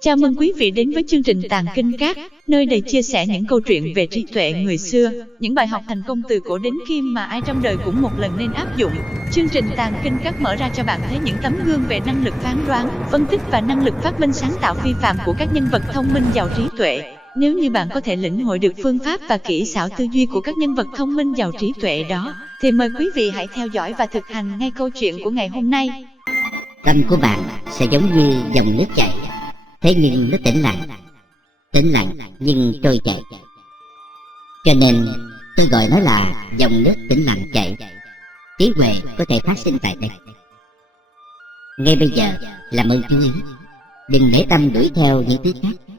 Chào mừng quý vị đến với chương trình Tàng Kinh Các, nơi đây chia sẻ những câu chuyện về trí tuệ người xưa, những bài học thành công từ cổ đến kim mà ai trong đời cũng một lần nên áp dụng. Chương trình Tàng Kinh Các mở ra cho bạn thấy những tấm gương về năng lực phán đoán, phân tích và năng lực phát minh sáng tạo phi phàm của các nhân vật thông minh giàu trí tuệ. Nếu như bạn có thể lĩnh hội được phương pháp và kỹ xảo tư duy của các nhân vật thông minh giàu trí tuệ đó, thì mời quý vị hãy theo dõi và thực hành ngay câu chuyện của ngày hôm nay. Tâm của bạn sẽ giống như dòng nước chảy, thế nhưng nó tĩnh lặng nhưng trôi chảy. Cho nên tôi gọi nó là dòng nước tĩnh lặng chảy. Trí huệ có thể phát sinh tại đây. Ngay bây giờ làm ơn chú ý, đừng để tâm đuổi theo những thứ khác.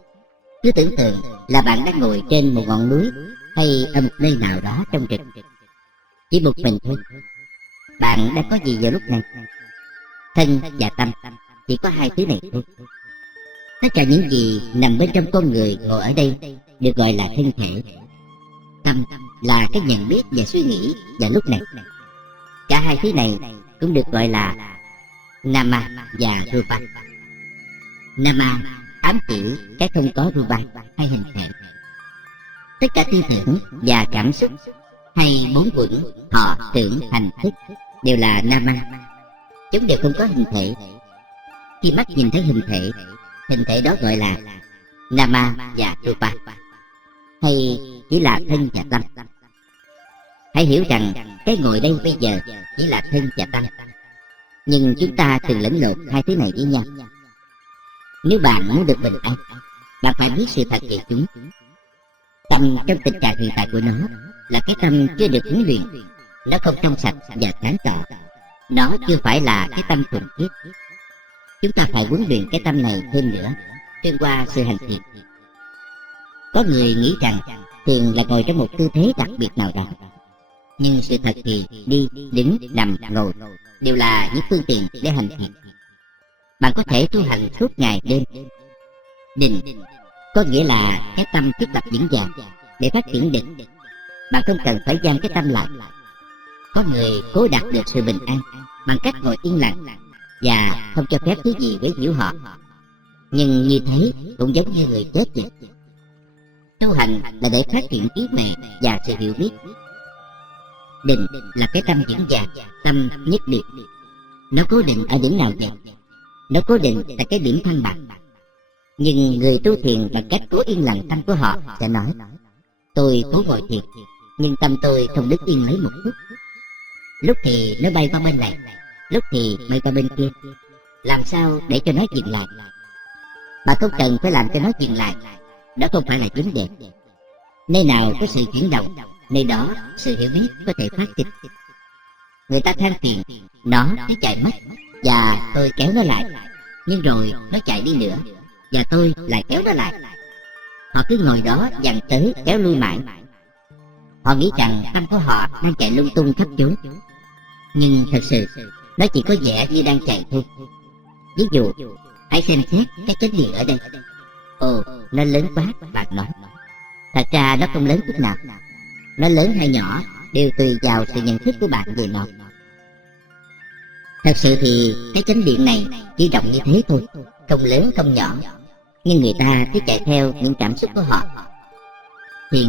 Cứ tưởng tượng là bạn đang ngồi trên một ngọn núi hay ở một nơi nào đó trong rừng, chỉ một mình thôi. Bạn đang có gì vào lúc này? Thân và tâm, chỉ có hai thứ này thôi. Tất cả những gì nằm bên trong con người ngồi ở đây được gọi là thân thể. Tâm là cái nhận biết và suy nghĩ vào lúc này. Cả hai thứ này cũng được gọi là Nama và Rupa. Nama ám chỉ cái không có Rupa hay hình thể. Tất cả tư tưởng và cảm xúc hay bốn quẩn thọ tưởng hành thức đều là Nama. Chúng đều không có hình thể. Khi mắt nhìn thấy hình thể đó gọi là Nama và Rupa, hay chỉ là thân và tâm. Hãy hiểu rằng cái ngồi đây bây giờ chỉ là thân và tâm, nhưng chúng ta thường lẫn lộn hai thứ này với nhau. Nếu bạn muốn được bình an, bạn phải biết sự thật về chúng. Tâm trong tình trạng hiện tại của nó là cái tâm chưa được huấn luyện. Nó không trong sạch và sáng tỏ. Nó chưa phải là cái tâm thuần khiết. Chúng ta phải huấn luyện cái tâm này hơn nữa, xuyên qua sự hành thiện. Có người nghĩ rằng thường là ngồi trong một tư thế đặc biệt nào đó, nhưng sự thật thì đi, đứng, nằm, ngồi đều là những phương tiện để hành thiện. Bạn có thể tu hành suốt ngày đêm. Định có nghĩa là cái tâm thiết lập vững vàng. Để phát triển định, bạn không cần phải giam cái tâm lại. Có người cố đạt được sự bình an bằng cách ngồi yên lặng và không cho phép thứ gì quấy nhiễu họ. Nhưng như thế cũng giống như người chết vậy. Tu hành là để phát triển trí huệ và sự hiểu biết. Định là cái tâm vững vàng, tâm nhất định. Nó cố định ở điểm nào vậy? Nó cố định tại cái điểm thăng bằng. Nhưng người tu thiền bằng cách cố yên lặng tâm của họ sẽ nói: tôi cố ngồi thiền, nhưng tâm tôi không đứng yên lấy một phút. Lúc thì nó bay qua bên này, lúc thì bay qua bên kia. Làm sao để cho nó dừng lại? Bạn không cần phải làm cho nó dừng lại. Đó không phải là vấn đề. Nơi nào có sự chuyển động, nơi đó sự hiểu biết có thể phát sinh. Người ta than phiền nó chạy mất và tôi kéo nó lại, nhưng rồi nó chạy đi nữa và tôi lại kéo nó lại. Họ cứ ngồi đó dằn tới kéo lui mãi. Họ nghĩ rằng tâm của họ đang chạy lung tung khắp chốn, nhưng thật sự nó chỉ có vẻ như đang chạy thôi. Ví dụ, hãy xem xét cái chánh điện ở đây. Ồ, nó lớn quá, bạn nói. Thật ra nó không lớn chút nào. Nó lớn hay nhỏ đều tùy vào sự nhận thức của bạn về nó. Thật sự thì cái chánh điện này chỉ rộng như thế thôi, không lớn không nhỏ. Nhưng người ta cứ chạy theo những cảm xúc của họ. Thiền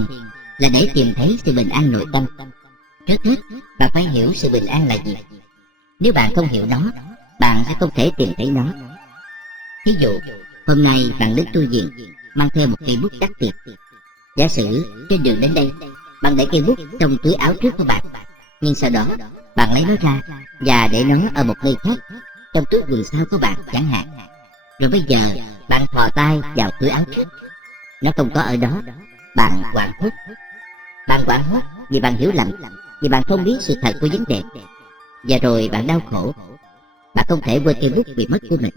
là để tìm thấy sự bình an nội tâm. Trước hết, bạn phải hiểu sự bình an là gì. Nếu bạn không hiểu nó, bạn sẽ không thể tìm thấy nó. Ví dụ, hôm nay bạn đến tu viện, mang theo một cây bút đắt tiền. Giả sử trên đường đến đây, bạn để cây bút trong túi áo trước của bạn, nhưng sau đó bạn lấy nó ra và để nó ở một nơi khác, trong túi quần sau của bạn chẳng hạn. Rồi bây giờ bạn thò tay vào túi áo trước, nó không có ở đó. Bạn hoảng hốt. Bạn hoảng hốt vì bạn hiểu lầm, vì bạn không biết sự thật của vấn đề. Và rồi bạn đau khổ. Bạn không thể quên cây bút bị mất của mình.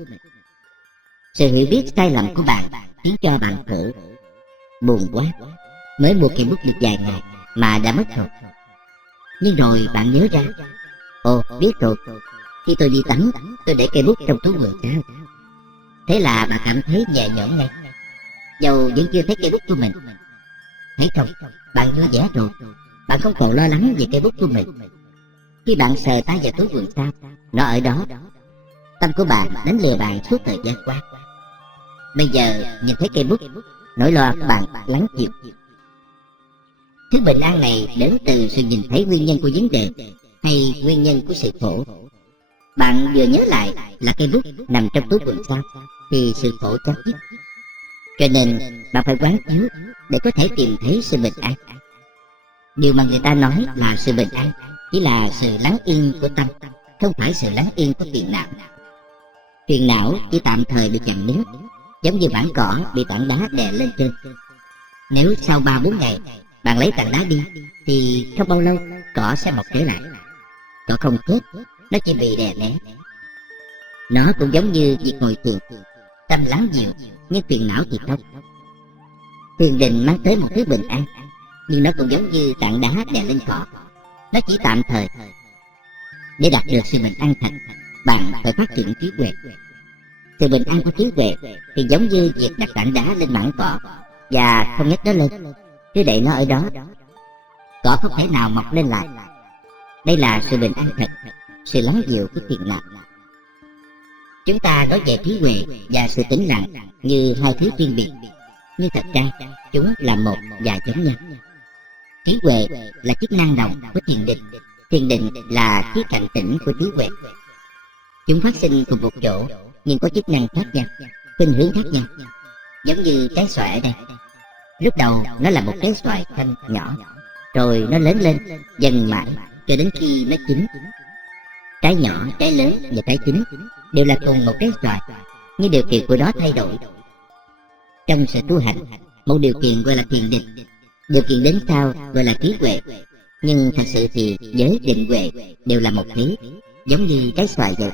Sự hiểu biết sai lầm của bạn khiến cho bạn khổ. Buồn quá, mới mua cây bút được vài ngày mà đã mất rồi. Nhưng rồi bạn nhớ ra, ồ biết rồi, khi tôi đi tắm, tôi để cây bút trong túi quần sau. Thế là bạn cảm thấy nhẹ nhõm ngay, dầu vẫn chưa thấy cây bút của mình. Thấy không, bạn vui vẻ rồi. Bạn không còn lo lắng về cây bút của mình. Khi bạn sờ tay vào túi quần sau, nó ở đó. Tâm của bạn đánh lừa bạn suốt thời gian qua. Bây giờ nhìn thấy cây bút, nỗi lo của bạn lắng dịu. Thứ bình an này đến từ sự nhìn thấy nguyên nhân của vấn đề hay nguyên nhân của sự khổ. Bạn vừa nhớ lại là cây bút nằm trong túi quần sau thì sự khổ chấm dứt. Cho nên bạn phải quán chiếu để có thể tìm thấy sự bình an. Điều mà người ta nói là sự bình an chỉ là sự lắng yên của tâm, không phải sự lắng yên của phiền não. Phiền não chỉ tạm thời bị chặn đứng, giống như mảng cỏ bị tảng đá đè lên trên. Nếu sau 3-4 ngày bạn lấy tảng đá đi thì không bao lâu cỏ sẽ mọc trở lại. Cỏ không chết, nó chỉ bị đè nén. Nó cũng giống như việc ngồi thiền, tâm lắng dịu nhưng phiền não thì không. Thiền định mang tới một thứ bình an, nhưng nó cũng giống như tảng đá đè lên cỏ, nó chỉ tạm thời. Để đạt được sự bình an thật, bạn phải phát triển trí huệ. Sự bình an của trí huệ thì giống như việc đặt tảng đá lên mảng cỏ và không nhấc nó lên, cứ để nó ở đó. Cỏ không thể nào mọc lên lại. Đây là sự bình an thật, sự lắng dịu của phiền não. Chúng ta nói về trí huệ và sự tĩnh lặng như hai thứ riêng biệt, nhưng thật ra chúng là một và giống nhau. Trí huệ là chức năng đồng của thiền định, thiền định là khía cạnh tĩnh của trí huệ. Chúng phát sinh cùng một chỗ nhưng có chức năng khác nhau, khuynh hướng khác nhau. Giống như trái xoài ở đây, lúc đầu nó là một trái xoài xanh nhỏ, rồi nó lớn lên dần mãi cho đến khi nó chín. Trái nhỏ, trái lớn và trái chín đều là cùng một trái xoài, nhưng điều kiện của nó thay đổi. Trong sự tu hành, một điều kiện gọi là thiền định, điều kiện đến sau gọi là trí huệ. Nhưng thật sự thì giới định huệ đều là một thế, giống như trái xoài vậy.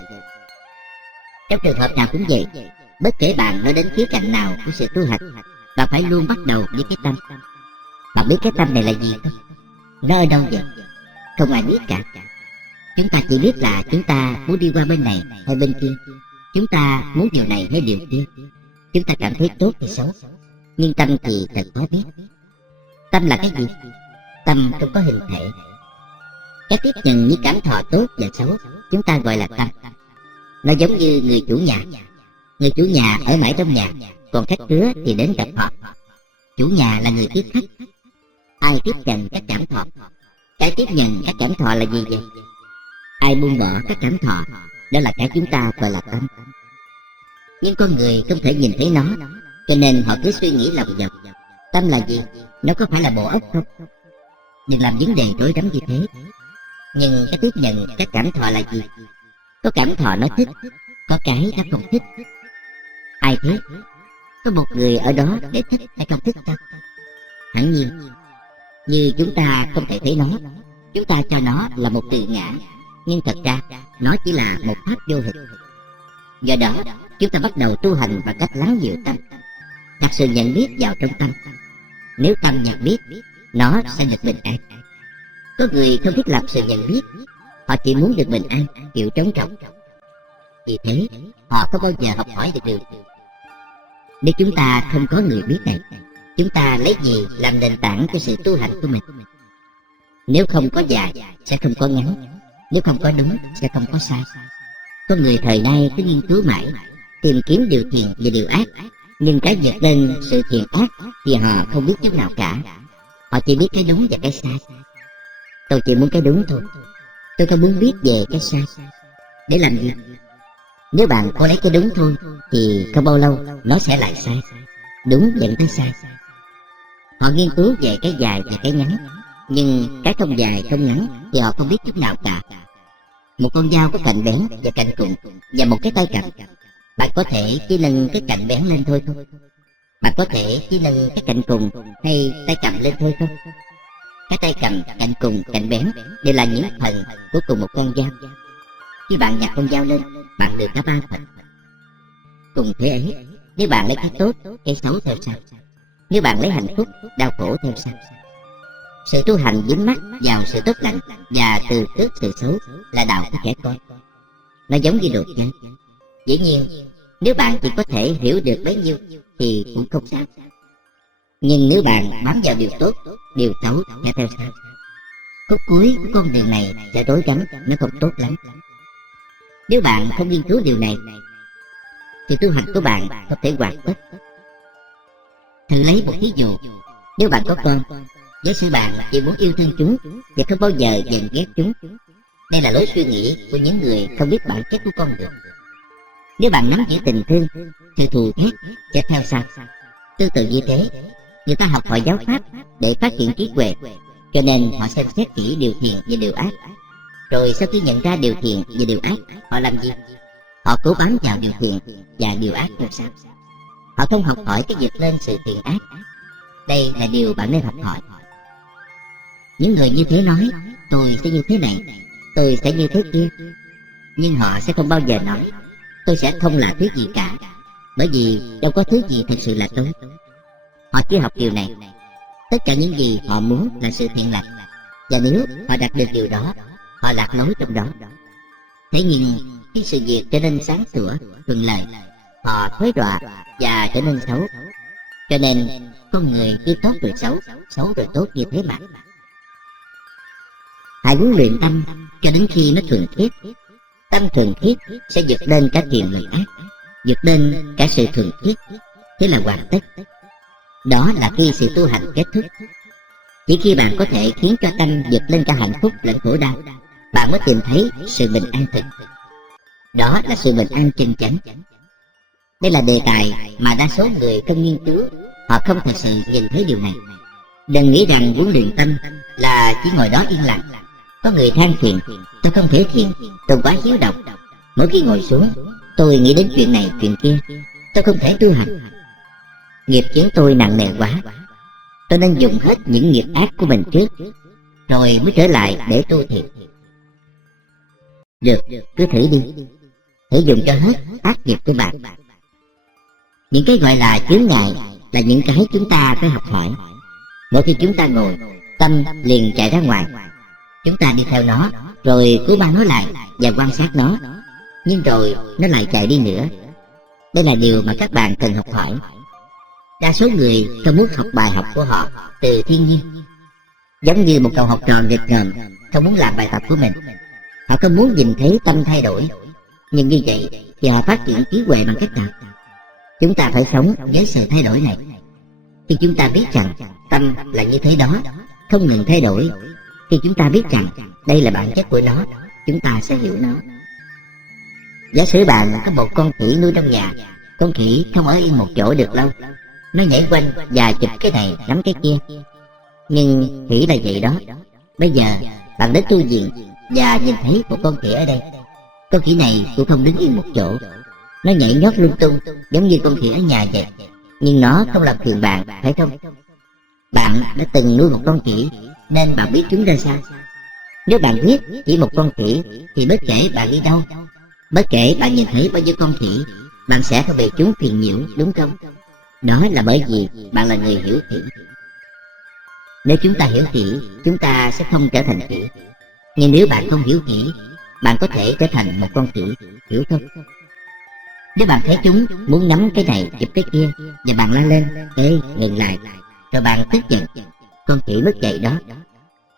Trong trường hợp nào cũng vậy, bất kể bạn nói đến khía cạnh nào của sự tu hành, bạn phải luôn bắt đầu với cái tâm. Bạn biết cái tâm này là gì không? Nó ở đâu vậy? Không ai biết cả. Chúng ta chỉ biết là chúng ta muốn đi qua bên này hay bên kia, chúng ta muốn điều này hay điều kia, chúng ta cảm thấy tốt hay xấu. Nhưng tâm thì thật khó biết. Tâm là cái gì? Tâm không có hình thể. Cái tiếp nhận như cảm thọ tốt và xấu chúng ta gọi là tâm. Nó giống như người chủ nhà. Người chủ nhà ở mãi trong nhà, còn khách khứa thì đến gặp họ. Chủ nhà là người tiếp khách. Ai tiếp nhận các cảm thọ? Cái tiếp nhận các cảm thọ là gì vậy? Ai buông bỏ các cảm thọ? Đó là cái chúng ta gọi là tâm. Nhưng con người không thể nhìn thấy nó, cho nên họ cứ suy nghĩ lòng vòng. Tâm là gì? Nó có phải là bộ óc không? Đừng làm vấn đề rối rắm như thế. Nhưng cái tiếp nhận các cảm thọ là gì? Có cảm thọ nó thích, có cái nó không thích. Ai thế? Có một người ở đó để thích hay không thích sao? Hẳn nhiên, như chúng ta không thể thấy nó, chúng ta cho nó là một từ ngã, nhưng thật ra nó chỉ là một pháp vô hình. Do đó, chúng ta bắt đầu tu hành bằng cách lắng dịu tâm, đặt sự nhận biết vào trong tâm. Nếu tâm nhận biết, nó sẽ được bình an. Có người không thích lập sự nhận biết, họ chỉ muốn được bình an, chịu trống rỗng. Vì thế, họ không bao giờ học hỏi được điều. Nếu chúng ta không có người biết này, chúng ta lấy gì làm nền tảng cho sự tu hành của mình? Nếu không có dài, sẽ không có ngắn. Nếu không có đúng, sẽ không có sai. Con người thời nay cứ nghiên cứu mãi, tìm kiếm điều thiện và điều ác, nhưng cái vượt lên sự thiện ác thì họ không biết chút nào cả. Họ chỉ biết cái đúng và cái sai. Tôi chỉ muốn cái đúng thôi, tôi không muốn biết về cái sai. Để làm gì? Nếu bạn có lấy cái đúng thôi thì không bao lâu nó sẽ lại sai. Đúng dẫn tới sai. Họ nghiên cứu về cái dài và cái ngắn, nhưng cái không dài không ngắn thì họ không biết chút nào cả. Một con dao có cạnh bén và cạnh cụm và một cái tay cầm. Bạn có thể chỉ nâng cái cạnh bén lên thôi không? Bạn có thể chỉ nâng cái cạnh cùng hay tay cầm lên thôi không? Cái tay cầm, cạnh cùng, cạnh bén đều là những phần của cùng một con dao. Khi bạn nhặt con dao lên, bạn được cả 3 phần. Cùng thế ấy, nếu bạn lấy cái tốt, cái xấu theo sau. Nếu bạn lấy hạnh phúc, đau khổ theo sau. Sự tu hành dính mắc vào sự tốt lành và từ tước sự xấu là đạo của trẻ con. Nó giống như đồ chơi. Dĩ nhiên, nếu bạn chỉ có thể hiểu được bấy nhiêu thì cũng không sao. Nhưng nếu bạn bám vào điều tốt, điều xấu sẽ theo sau. Khúc cuối của con đường này sẽ rối rắm, nó không tốt lắm. Nếu bạn không nghiên cứu điều này thì tu hành của bạn không thể hoàn tất. Thử lấy một ví dụ, nếu bạn có con, giả sử bạn chỉ muốn yêu thương chúng và không bao giờ ghen ghét chúng. Đây là lối suy nghĩ của những người không biết bản chất của con người. Nếu bạn nắm giữ tình thương, sự thù ghét sẽ theo sau. Tương tự như thế, người ta học hỏi giáo pháp để phát triển trí huệ, cho nên họ xem xét kỹ điều thiện và điều ác. Rồi sau khi nhận ra điều thiện và điều ác, họ làm gì? Họ cố bám vào điều thiện và điều ác làm sao? Họ không học hỏi cái vượt lên sự thiện ác. Đây là điều bạn nên học hỏi. Những người như thế nói, tôi sẽ như thế này, tôi sẽ như thế kia. Nhưng họ sẽ không bao giờ nói, tôi sẽ không là thứ gì cả, bởi vì đâu có thứ gì thực sự là tôi. Họ chưa học điều này. Tất cả những gì họ muốn là sự thiện lành, và nếu họ đạt được điều đó, họ lạc lối trong đó. Thế nhưng khi sự việc trở nên sáng sủa, thuận lợi, họ thối đọa và trở nên xấu. Cho nên con người cứ tốt rồi xấu, xấu rồi tốt như thế mà. Hãy huấn luyện tâm cho đến khi nó thuần khiết. Tâm thuần khiết sẽ vượt lên cả thiện lẫn ác, vượt lên cả sự thuần khiết. Thế là hoàn tất. Đó là khi sự tu hành kết thúc. Chỉ khi bạn có thể khiến cho tâm vượt lên cả hạnh phúc lẫn khổ đau, bạn mới tìm thấy sự bình an thực. Đó là sự bình an chân chánh. Đây là đề tài mà đa số người không nghiên cứu. Họ không thực sự nhìn thấy điều này. Đừng nghĩ rằng huấn luyện tâm là chỉ ngồi đó yên lặng. Có người than phiền, tôi không thể thiền, tôi quá hiếu động. Mỗi khi ngồi xuống, tôi nghĩ đến chuyện này chuyện kia, tôi không thể tu hành. Nghiệp chướng tôi nặng nề quá, tôi nên dùng hết những nghiệp ác của mình trước, rồi mới trở lại để tu thiền. Được, cứ thử đi. Thử dùng cho hết ác nghiệp của bạn. Những cái gọi là chướng ngại là những cái chúng ta phải học hỏi. Mỗi khi chúng ta ngồi, tâm liền chạy ra ngoài. Chúng ta đi theo nó, rồi cứ mang nó lại và quan sát nó. Nhưng rồi nó lại chạy đi nữa. Đây là điều mà các bạn cần học hỏi. Đa số người không muốn học bài học của họ từ thiên nhiên. Giống như một cậu học trò nghịch ngợm không muốn làm bài tập của mình. Họ không muốn nhìn thấy tâm thay đổi. Nhưng như vậy thì họ phát triển trí huệ bằng cách nào? Chúng ta phải sống với sự thay đổi này. Khi chúng ta biết rằng tâm là như thế đó, không ngừng thay đổi, khi chúng ta biết rằng đây là bản chất của nó, chúng ta sẽ hiểu nó. Giả sử bạn có một con khỉ nuôi trong nhà. Con khỉ không ở yên một chỗ được lâu, nó nhảy quanh và chụp cái này nắm cái kia. Nhưng khỉ là vậy đó. Bây giờ bạn đến tu viện và nhìn thấy một con khỉ ở đây. Con khỉ này cũng không đứng yên một chỗ, nó nhảy nhót lung tung giống như con khỉ ở nhà vậy. Nhưng nó không làm phiền bạn, phải không? Bạn đã từng nuôi một con khỉ nên bạn biết chúng ra sao. Nếu bạn biết chỉ một con khỉ thì bất kể bạn đi đâu, bất kể bạn nhìn thấy bao nhiêu con khỉ, bạn sẽ không bị chúng phiền nhiễu, đúng không? Đó là bởi vì bạn là người hiểu khỉ. Nếu chúng ta hiểu khỉ, chúng ta sẽ không trở thành khỉ. Nhưng nếu bạn không hiểu khỉ, bạn có thể trở thành một con khỉ, hiểu không? Nếu bạn thấy chúng muốn nắm cái này chụp cái kia và bạn la lên, ê, ngừng lại, rồi bạn tức giận, con khỉ mất dạy đó,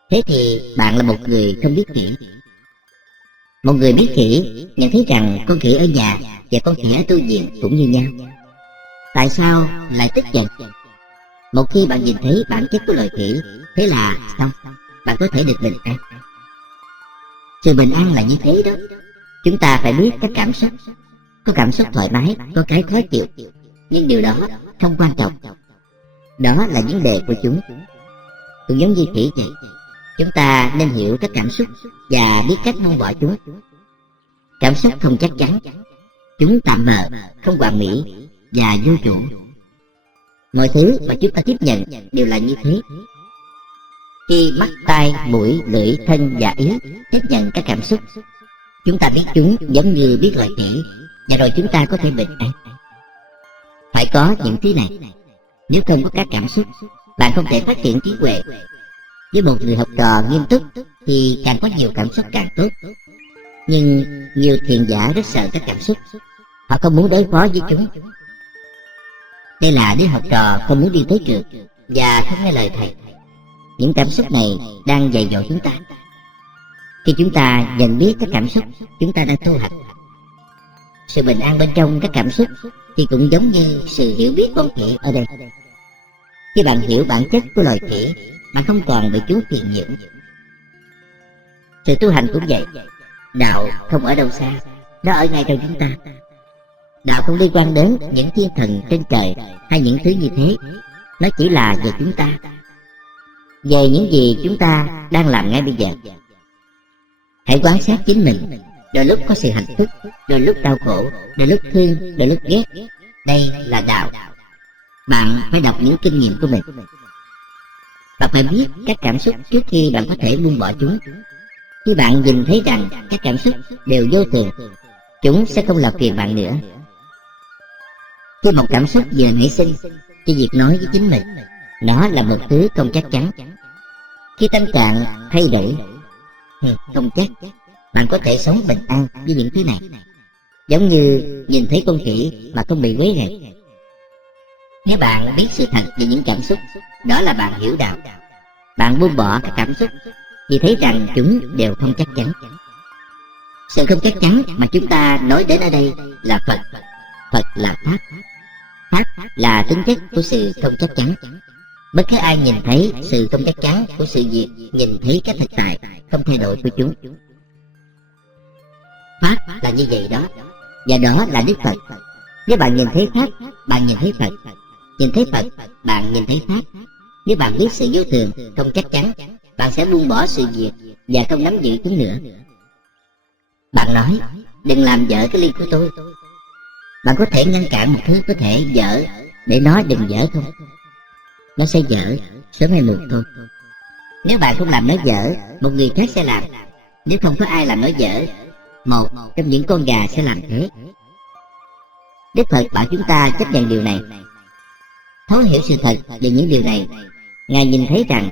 thế thì bạn là một người không biết khỉ. Một người biết khỉ nhận thấy rằng con khỉ ở nhà và con khỉ ở tu viện cũng như nhau. Tại sao lại tức giận? Một khi bạn nhìn thấy bản chất của loài khỉ, thế là xong, bạn có thể được bình an. Sự bình an là như thế đó. Chúng ta phải biết các cảm xúc. Có cảm xúc thoải mái, có cái khó chịu, nhưng điều đó không quan trọng. Đó là vấn đề của chúng. Cũng giống như khỉ vậy, chúng ta nên hiểu các cảm xúc và biết cách buông bỏ chúng. Cảm xúc không chắc chắn, chúng tạm bợ, không hoàn mỹ và vô chủ. Mọi thứ mà chúng ta tiếp nhận đều là như thế. Khi mắt, tai, mũi, lưỡi, thân và ý tiếp nhận các cảm xúc, chúng ta biết chúng giống như biết loài khỉ, và rồi chúng ta có thể bình an. Phải có những thứ này. Nếu không có các cảm xúc, bạn không thể phát triển trí huệ. Với một người học trò nghiêm túc thì càng có nhiều cảm xúc càng tốt. Nhưng nhiều thiền giả rất sợ các cảm xúc. Họ không muốn đối phó với chúng. Đây là đứa học trò không muốn đi tới trường và không nghe lời thầy. Những cảm xúc này đang dạy dỗ chúng ta. Khi chúng ta nhận biết các cảm xúc, chúng ta đang tu hành. Sự bình an bên trong các cảm xúc thì cũng giống như sự hiểu biết con khỉ ở đây. Khi bạn hiểu bản chất của loài khỉ, bạn không còn bị chúng phiền nhiễu. Sự tu hành cũng vậy. Đạo không ở đâu xa, nó ở ngay trong chúng ta. Đạo không liên quan đến những thiên thần trên trời hay những thứ như thế. Nó chỉ là về chúng ta, về những gì chúng ta đang làm ngay bây giờ. Hãy quan sát chính mình. Đôi lúc có sự hạnh phúc, đôi lúc đau khổ, đôi lúc thương, đôi lúc ghét. Đây là đạo. Bạn phải đọc những kinh nghiệm của mình. Bạn phải biết các cảm xúc trước khi bạn có thể buông bỏ chúng. Khi bạn nhìn thấy rằng các cảm xúc đều vô thường, chúng sẽ không làm phiền bạn nữa. Khi một cảm xúc vừa nảy sinh, chỉ việc nói với chính mình, nó là một thứ không chắc chắn. Khi tâm trạng thay đổi, không chắc bạn có thể sống bình an với những thứ này. Giống như nhìn thấy con khỉ mà không bị quấy rầy. Nếu bạn biết sự thật về những cảm xúc, đó là bạn hiểu đạo. Bạn buông bỏ các cảm xúc vì thấy rằng chúng đều không chắc chắn. Sự không chắc chắn mà chúng ta nói đến ở đây là Phật. Phật là Pháp. Pháp là tính chất của sự không chắc chắn. Bất cứ ai nhìn thấy sự không chắc chắn của sự việc, nhìn thấy cái thực tại không thay đổi của chúng. Pháp là như vậy đó, và đó là Đức Phật. Nếu bạn nhìn thấy Pháp, bạn nhìn thấy Phật. Nhìn thấy Phật, bạn nhìn thấy Pháp. Nếu bạn biết sự vô thường, không chắc chắn, bạn sẽ buông bỏ sự việc và không nắm giữ chúng nữa. Bạn nói, đừng làm vỡ cái ly của tôi. Bạn có thể ngăn cản một thứ có thể vỡ để nó đừng vỡ không? Nó sẽ vỡ sớm hay muộn thôi. Nếu bạn không làm nó vỡ, một người khác sẽ làm. Nếu không có ai làm nó vỡ, một trong những con gà sẽ làm thế. Đức Phật bảo chúng ta chấp nhận điều này. Thấu hiểu sự thật về những điều này, Ngài nhìn thấy rằng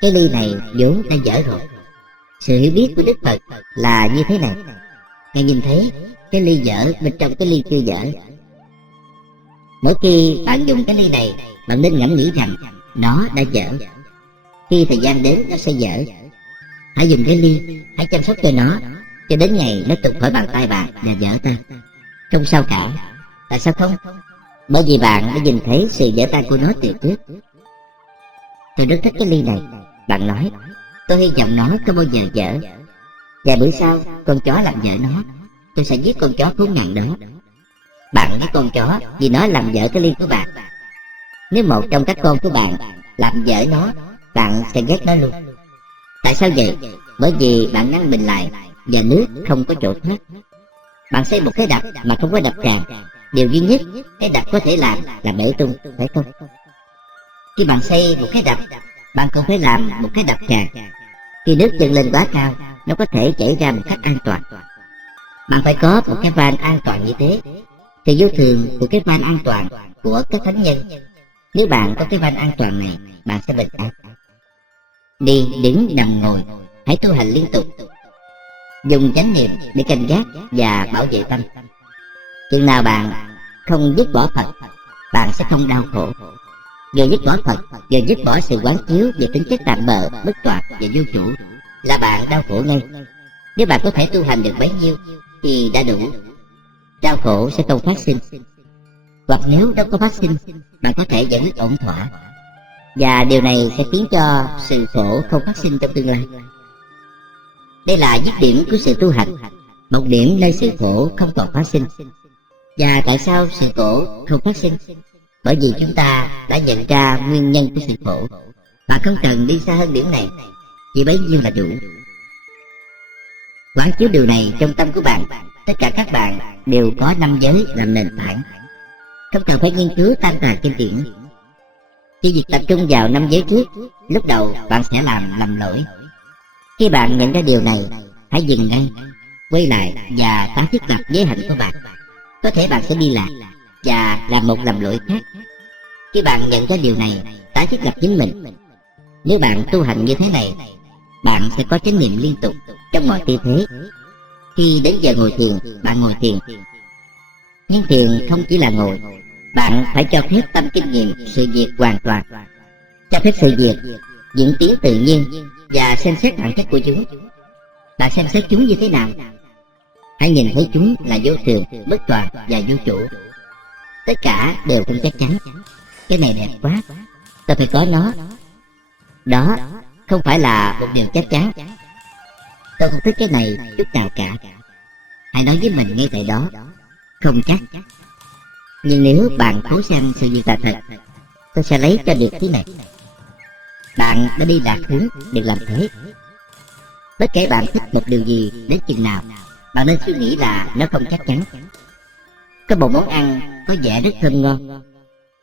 cái ly này vốn đã vỡ rồi. Sự hiểu biết của Đức Phật là như thế này. Ngài nhìn thấy cái ly vỡ bên trong cái ly chưa vỡ. Mỗi khi bạn dùng cái ly này, bạn nên ngẫm nghĩ rằng nó đã vỡ. Khi thời gian đến nó sẽ vỡ. Hãy dùng cái ly, hãy chăm sóc cho nó, cho đến ngày nó tuột khỏi bàn tay bạn và vỡ tan. Không sao cả. Tại sao không? Bởi vì bạn đã nhìn thấy sự vỡ tan của nó từ trước. Tôi rất thích cái ly này. Bạn nói, tôi hy vọng nó không bao giờ vỡ. Và bữa sau, con chó làm vỡ nó, tôi sẽ giết con chó khốn nạn đó. Bạn giết con chó vì nó làm vỡ cái ly của bạn. Nếu một trong các con của bạn làm vỡ nó, bạn sẽ ghét nó luôn. Tại sao vậy? Bởi vì bạn ngăn mình lại và nước không có chỗ thoát. Bạn xây một cái đập mà không có đập tràn. Điều duy nhất cái đập có thể làm là bể tung, phải không? Khi bạn xây một cái đập, bạn cũng phải làm một cái đập tràn. Khi nước dâng lên quá cao, nó có thể chảy ra một cách an toàn. Bạn phải có một cái van an toàn như thế. Sự vô thường của cái van an toàn của các thánh nhân. Nếu bạn có cái van an toàn này, bạn sẽ bình an. Đi, đứng, nằm, ngồi, hãy tu hành liên tục. Dùng chánh niệm để canh gác và bảo vệ tâm. Chừng nào bạn không dứt bỏ Phật, bạn sẽ không đau khổ. Vừa dứt bỏ Phật, vừa dứt bỏ sự quán chiếu về tính chất tạm bợ, bất toạc và vô chủ, là bạn đau khổ ngay. Nếu bạn có thể tu hành được bấy nhiêu thì đã đủ. Đau khổ sẽ không phát sinh. Hoặc nếu nó có phát sinh, bạn có thể giải quyết ổn thỏa. Và điều này sẽ khiến cho sự khổ không phát sinh trong tương lai. Đây là dứt điểm của sự tu hành, một điểm nơi sự khổ không còn phát sinh. Và tại sao sự khổ không phát sinh? Bởi vì chúng ta đã nhận ra nguyên nhân của sự khổ. Bạn không cần đi xa hơn điểm này, chỉ bấy nhiêu là đủ. Quán chiếu điều này trong tâm của bạn. Tất cả các bạn đều có 5 giới làm nền tảng. Không cần phải nghiên cứu tam tà kinh điển. Khi việc tập trung vào 5 giới trước, lúc đầu bạn sẽ làm lầm lỗi. Khi bạn nhận ra điều này, hãy dừng ngay, quay lại và tái thiết lập giới hạnh của bạn. Có thể bạn sẽ đi lạc và làm một lầm lỗi khác. Khi bạn nhận ra điều này, tái thiết lập chính mình. Nếu bạn tu hành như thế này, bạn sẽ có chánh niệm liên tục trong mọi tư thế. Khi đến giờ ngồi thiền, bạn ngồi thiền. Nhưng thiền không chỉ là ngồi. Bạn phải cho phép tâm kinh nghiệm sự việc hoàn toàn. Cho phép sự việc diễn tiến tự nhiên và xem xét bản chất của chúng. Bạn xem xét chúng như thế nào? Hãy nhìn thấy chúng là vô thường, bất toàn và vô chủ. Tất cả đều không chắc chắn. cái này đẹp quá, tôi phải có nó. Đó không phải là một điều chắc chắn. Tôi không thích cái này chút nào cả. Hãy nói với mình ngay tại đó, không chắc. Nhưng nếu bạn cố xem sự việc là thật, tôi sẽ lấy cho được thứ này. Bạn đã đi lạc hướng đừng làm thế. Bất kể bạn thích một điều gì đến chừng nào, bạn nên suy nghĩ là nó không chắc chắn. Có một món ăn có vẻ rất thơm ngon,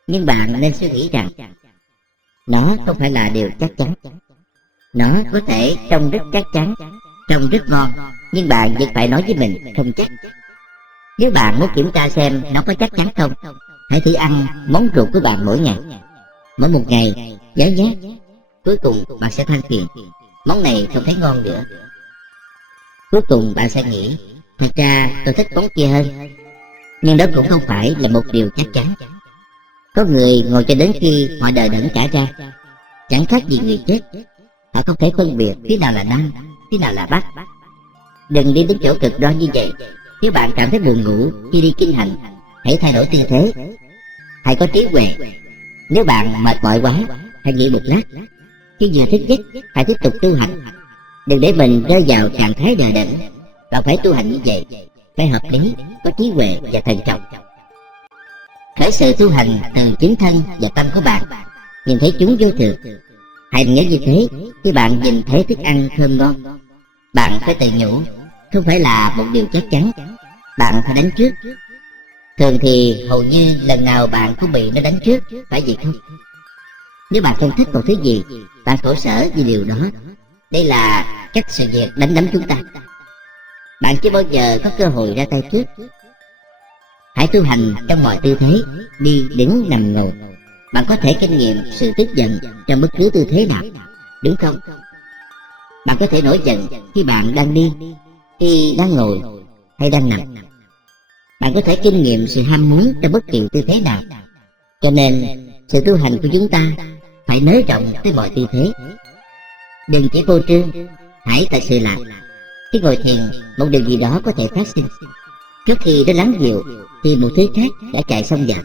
nhưng bạn nên suy nghĩ rằng nó không phải là điều chắc chắn. Nó có thể trông rất chắc chắn, trông rất ngon, nhưng bạn vẫn phải nói với mình không chắc. Nếu bạn muốn kiểm tra xem nó có chắc chắn không, hãy thử ăn món ruột của bạn mỗi ngày. Mỗi một ngày, nhớ nhé. Cuối cùng bạn sẽ than phiền, món này không thấy ngon nữa. Cuối cùng bạn sẽ nghĩ, thật ra tôi thích món kia hơn. Nhưng đó cũng không phải là một điều chắc chắn. Có người ngồi cho đến khi họ đời đẫn cả ra, chẳng khác gì người chết. Họ không thể phân biệt phía nào là Nam, phía nào là Bắc. Đừng đi đến chỗ cực đoan như vậy. Nếu bạn cảm thấy buồn ngủ khi đi kinh hành, hãy thay đổi tư thế. Hãy có trí huệ. Nếu bạn mệt mỏi quá, hãy nghỉ một lát. Khi vừa thức giấc, hãy tiếp tục tu hành. Đừng để mình rơi vào trạng thái đờ đẫn. Bạn phải tu hành như vậy, phải hợp lý, có trí huệ và thận trọng. Khởi sự tu hành từ chính thân và tâm của bạn, nhìn thấy chúng vô thường. Hãy nhớ như thế, khi bạn nhìn thấy thức ăn thơm ngon, bạn phải tự nhủ, không phải là một điều chắc chắn. Bạn phải đánh trước. Thường thì hầu như lần nào bạn cũng bị nó đánh trước, phải vậy không? Nếu bạn không thích một thứ gì, bạn khổ sở vì điều đó. Đây là cách sự việc đánh đấm chúng ta. Bạn chưa bao giờ có cơ hội ra tay trước. Hãy tu hành trong mọi tư thế, đi, đứng, nằm, ngồi. Bạn có thể kinh nghiệm sự tức giận trong bất cứ tư thế nào, đúng không? Bạn có thể nổi giận khi bạn đang đi, khi đang ngồi hay đang nằm. Bạn có thể kinh nghiệm sự ham muốn trong bất kỳ tư thế nào. Cho nên sự tu hành của chúng ta phải nới rộng tới mọi tư thế. Đừng chỉ vô trương, hãy thật sự làm. Khi ngồi thiền, một điều gì đó có thể phát sinh. Trước khi nó lắng dịu thì một thứ khác đã chạy xông vào.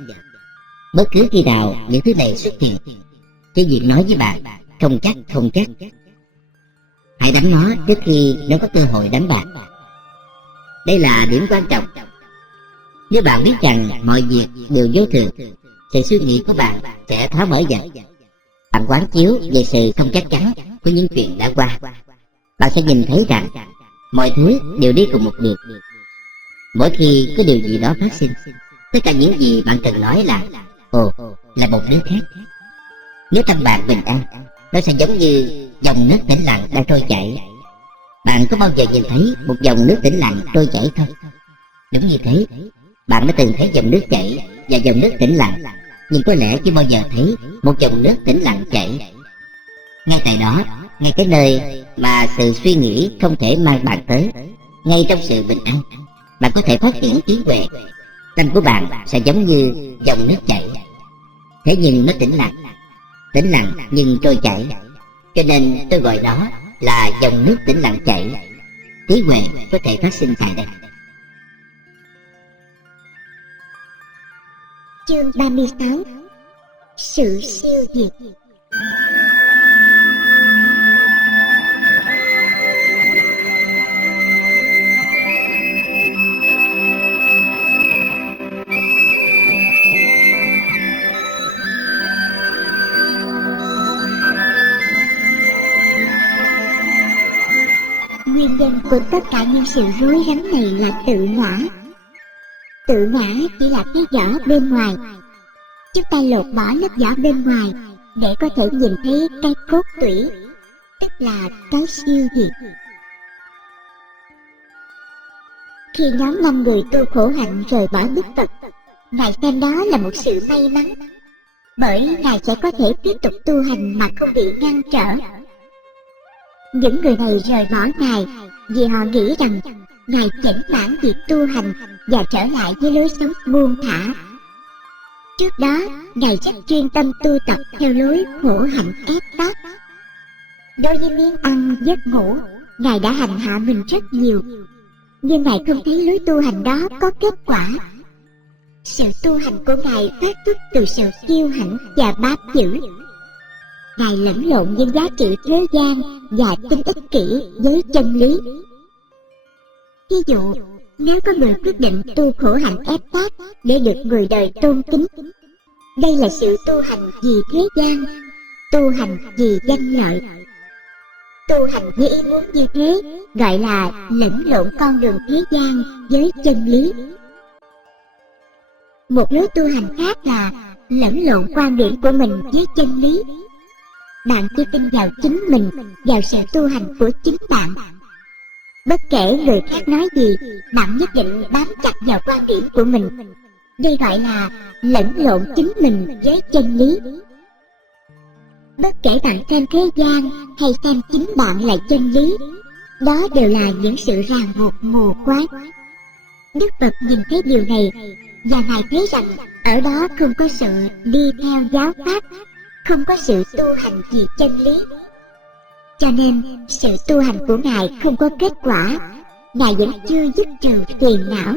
Bất cứ khi nào những thứ này xuất hiện, cái việc nói với bạn không chắc, không chắc. Hãy đánh nó trước khi nó có cơ hội đánh bạn. Đây là điểm quan trọng. Nếu bạn biết rằng mọi việc đều vô thường, sự suy nghĩ của bạn sẽ tháo mở dần. Bạn quán chiếu về sự không chắc chắn của những chuyện đã qua. Bạn sẽ nhìn thấy rằng mọi thứ đều đi cùng một đường. Mỗi khi có điều gì đó phát sinh, tất cả những gì bạn cần nói là ồ, là một đứa khác. Nếu tâm bạn bình an, nó sẽ giống như dòng nước tĩnh lặng đang trôi chảy. Bạn có bao giờ nhìn thấy một dòng nước tĩnh lặng trôi chảy không? Đúng như thế, bạn đã từng thấy dòng nước chảy và dòng nước tĩnh lặng, nhưng có lẽ chưa bao giờ thấy một dòng nước tĩnh lặng chảy. Ngay tại đó, ngay cái nơi mà sự suy nghĩ không thể mang bạn tới, ngay trong sự bình an, bạn có thể phát triển trí huệ. Tâm của bạn sẽ giống như dòng nước chảy, thế nhưng nó tĩnh lặng nhưng trôi chảy. Cho nên tôi gọi nó là dòng nước tĩnh lặng chảy. Trí huệ có thể phát sinh tại đây. Chương 36. Sự siêu diệt. Nguyên nhân của tất cả những sự rối rắm này là tự ngã. Tự ngã chỉ là cái vỏ bên ngoài. Chúng ta lột bỏ lớp vỏ bên ngoài để có thể nhìn thấy cái cốt tủy, tức là cái siêu diệt. Khi nhóm 5 người tu khổ hạnh rời bỏ Đức Phật, Ngài xem đó là một sự may mắn, bởi Ngài sẽ có thể tiếp tục tu hành mà không bị ngăn trở. Những người này rời bỏ Ngài vì họ nghĩ rằng Ngài chểnh mãn việc tu hành và trở lại với lối sống buông thả. Trước đó, Ngài rất chuyên tâm tu tập theo lối khổ hạnh ép tác. Đối với miếng ăn, giấc ngủ, Ngài đã hành hạ mình rất nhiều, nhưng Ngài không thấy lối tu hành đó có kết quả. Sự tu hành của Ngài phát xuất từ sự kiêu hãnh và bám giữ. Ngài lẫn lộn những giá trị thế gian và tính ích kỷ với chân lý. Ví dụ, nếu có người quyết định tu khổ hạnh ép tác để được người đời tôn kính, đây là sự tu hành vì thế gian, tu hành vì danh lợi. Tu hành với ý muốn như thế gọi là lẫn lộn con đường thế gian với chân lý. Một lối tu hành khác là lẫn lộn quan điểm của mình với chân lý. Bạn chỉ tin vào chính mình, vào sự tu hành của chính bạn. Bất kể người khác nói gì, bạn nhất định bám chặt vào quan điểm của mình. Đây gọi là lẫn lộn chính mình với chân lý. Bất kể bạn xem thế gian hay xem chính bạn là chân lý, đó đều là những sự ràng buộc mù quáng. Đức Phật nhìn thấy điều này, và Ngài thấy rằng ở đó không có sự đi theo giáo pháp, không có sự tu hành vì chân lý. Cho nên sự tu hành của Ngài không có kết quả. Ngài vẫn chưa dứt trừ phiền não.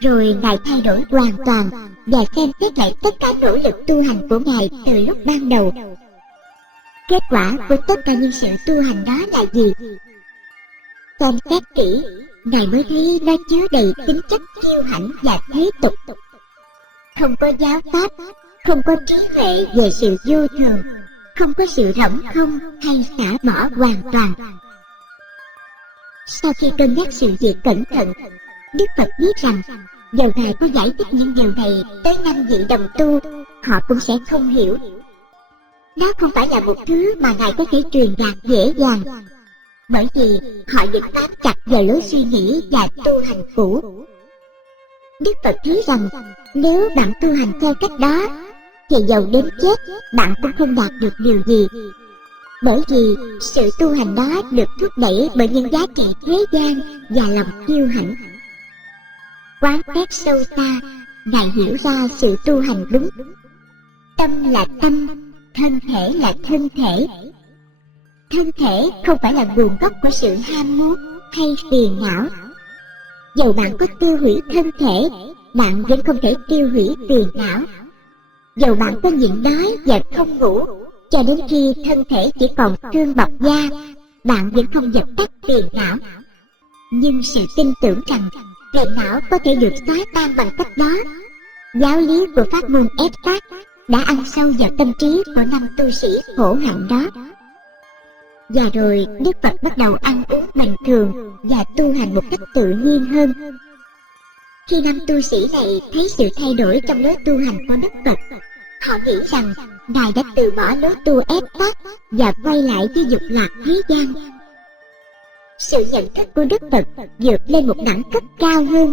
Rồi Ngài thay đổi hoàn toàn và xem xét lại tất cả nỗ lực tu hành của Ngài từ lúc ban đầu. Kết quả của tất cả những sự tu hành đó là gì? Xem xét kỹ, Ngài mới thấy nó chứa đầy tính chất kiêu hãnh và thế tục. Không có giáo pháp, không có trí huệ về sự vô thường, không có sự rỗng không hay xả bỏ hoàn toàn. Sau khi cân nhắc sự việc cẩn thận, Đức Phật biết rằng dầu Ngài có giải thích những điều này tới 5 vị đồng tu, họ cũng sẽ không hiểu. Đó không phải là một thứ mà Ngài có thể truyền đạt dễ dàng, bởi vì họ vẫn bám chặt vào lối suy nghĩ và tu hành cũ. Đức Phật thấy rằng nếu bạn tu hành theo cách đó, thì dầu đến chết bạn cũng không đạt được điều gì, bởi vì sự tu hành đó được thúc đẩy bởi những giá trị thế gian và lòng kiêu hãnh. Quán xét sâu xa, Ngài hiểu ra sự tu hành đúng. Tâm là tâm, thân thể là thân thể. Thân thể không phải là nguồn gốc của sự ham muốn hay phiền não. Dầu bạn có tiêu hủy thân thể, bạn vẫn không thể tiêu hủy phiền não. Dầu bạn có nhịn đói và không ngủ cho đến khi thân thể chỉ còn xương bọc da, bạn vẫn không dập tắt phiền não. Nhưng sự tin tưởng rằng phiền não có thể được xóa tan bằng cách đó, giáo lý của pháp môn ép tác đã ăn sâu vào tâm trí của 5 tu sĩ khổ hạnh đó. Và rồi Đức Phật bắt đầu ăn uống bình thường và tu hành một cách tự nhiên hơn. Khi 5 tu sĩ này thấy sự thay đổi trong lối tu hành của Đức Phật, họ nghĩ rằng Ngài đã từ bỏ lối tu ép tác và quay lại với dục lạc thế gian. Sự nhận thức của Đức Phật vượt lên một đẳng cấp cao hơn.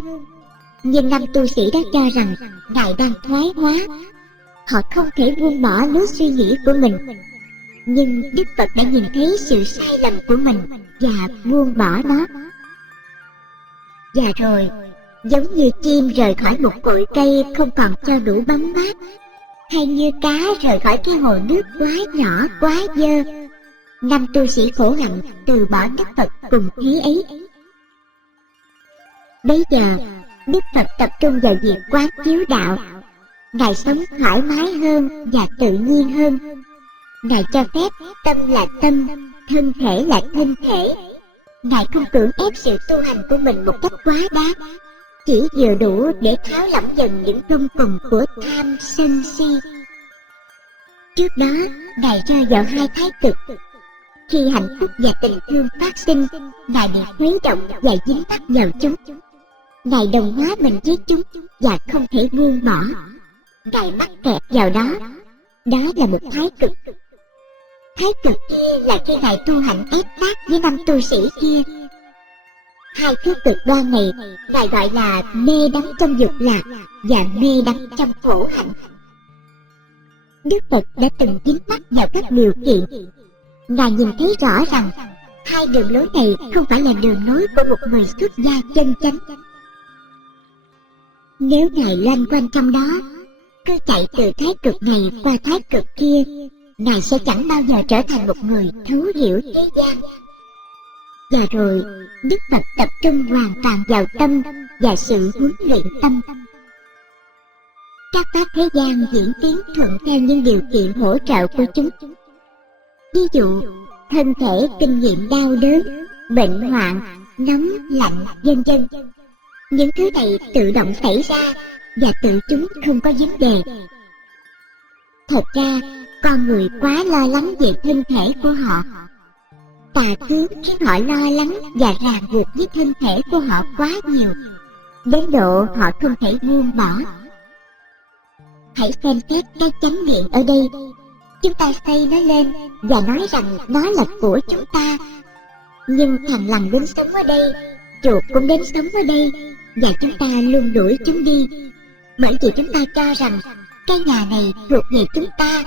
Nhưng 5 tu sĩ đã cho rằng Ngài đang thoái hóa. Họ không thể buông bỏ lối suy nghĩ của mình. Nhưng Đức Phật đã nhìn thấy sự sai lầm của mình và buông bỏ nó. Và rồi, giống như chim rời khỏi một cội cây không còn cho đủ bóng mát, hay như cá rời khỏi cái hồ nước quá nhỏ quá dơ, 5 tu sĩ khổ hạnh từ bỏ Đức Phật cùng thế ấy. Bây giờ Đức Phật tập trung vào việc quán chiếu đạo. Ngài sống thoải mái hơn và tự nhiên hơn. Ngài cho phép tâm là tâm, thân thể là thân thể. Ngài không cưỡng ép sự tu hành của mình một cách quá đáng, chỉ vừa đủ để tháo lỏng dần những gông cùm của tham sân si. Trước đó, Ngài rơi vào 2 thái cực. Khi hạnh phúc và tình thương phát sinh, Ngài bị khuấy động và dính mắc vào chúng. Ngài đồng hóa mình với chúng và không thể buông bỏ. Ngài mắc kẹt vào đó. Đó là một thái cực. Thái cực kia là khi Ngài tu hành ép tác với 5 tu sĩ kia. 2 thứ cực đoan này Ngài gọi là mê đắm trong dục lạc và mê đắm trong khổ hạnh. Đức Phật đã từng dính mắc vào các điều kiện. Ngài nhìn thấy rõ rằng 2 đường lối này không phải là đường lối của một người xuất gia chân chánh. Nếu Ngài loanh quanh trong đó, cứ chạy từ thái cực này qua thái cực kia, Ngài sẽ chẳng bao giờ trở thành một người thấu hiểu thế gian. Và rồi Đức Phật tập trung hoàn toàn vào tâm và sự huấn luyện tâm. các pháp thế gian diễn tiến thuận theo những điều kiện hỗ trợ của chúng. Ví dụ, thân thể kinh nghiệm đau đớn, bệnh hoạn, nóng, lạnh, vân vân. Những thứ này tự động xảy ra và tự chúng không có vấn đề. Thật ra, con người quá lo lắng về thân thể của họ. Tà tướng khiến họ lo lắng và ràng buộc với thân thể của họ quá nhiều, đến độ họ không thể buông bỏ. Hãy xem xét cái chánh điện ở đây. Chúng ta xây nó lên và nói rằng nó là của chúng ta. Nhưng thằng lằn đến sống ở đây, chuột cũng đến sống ở đây, và chúng ta luôn đuổi chúng đi, bởi vì chúng ta cho rằng cái nhà này thuộc về chúng ta,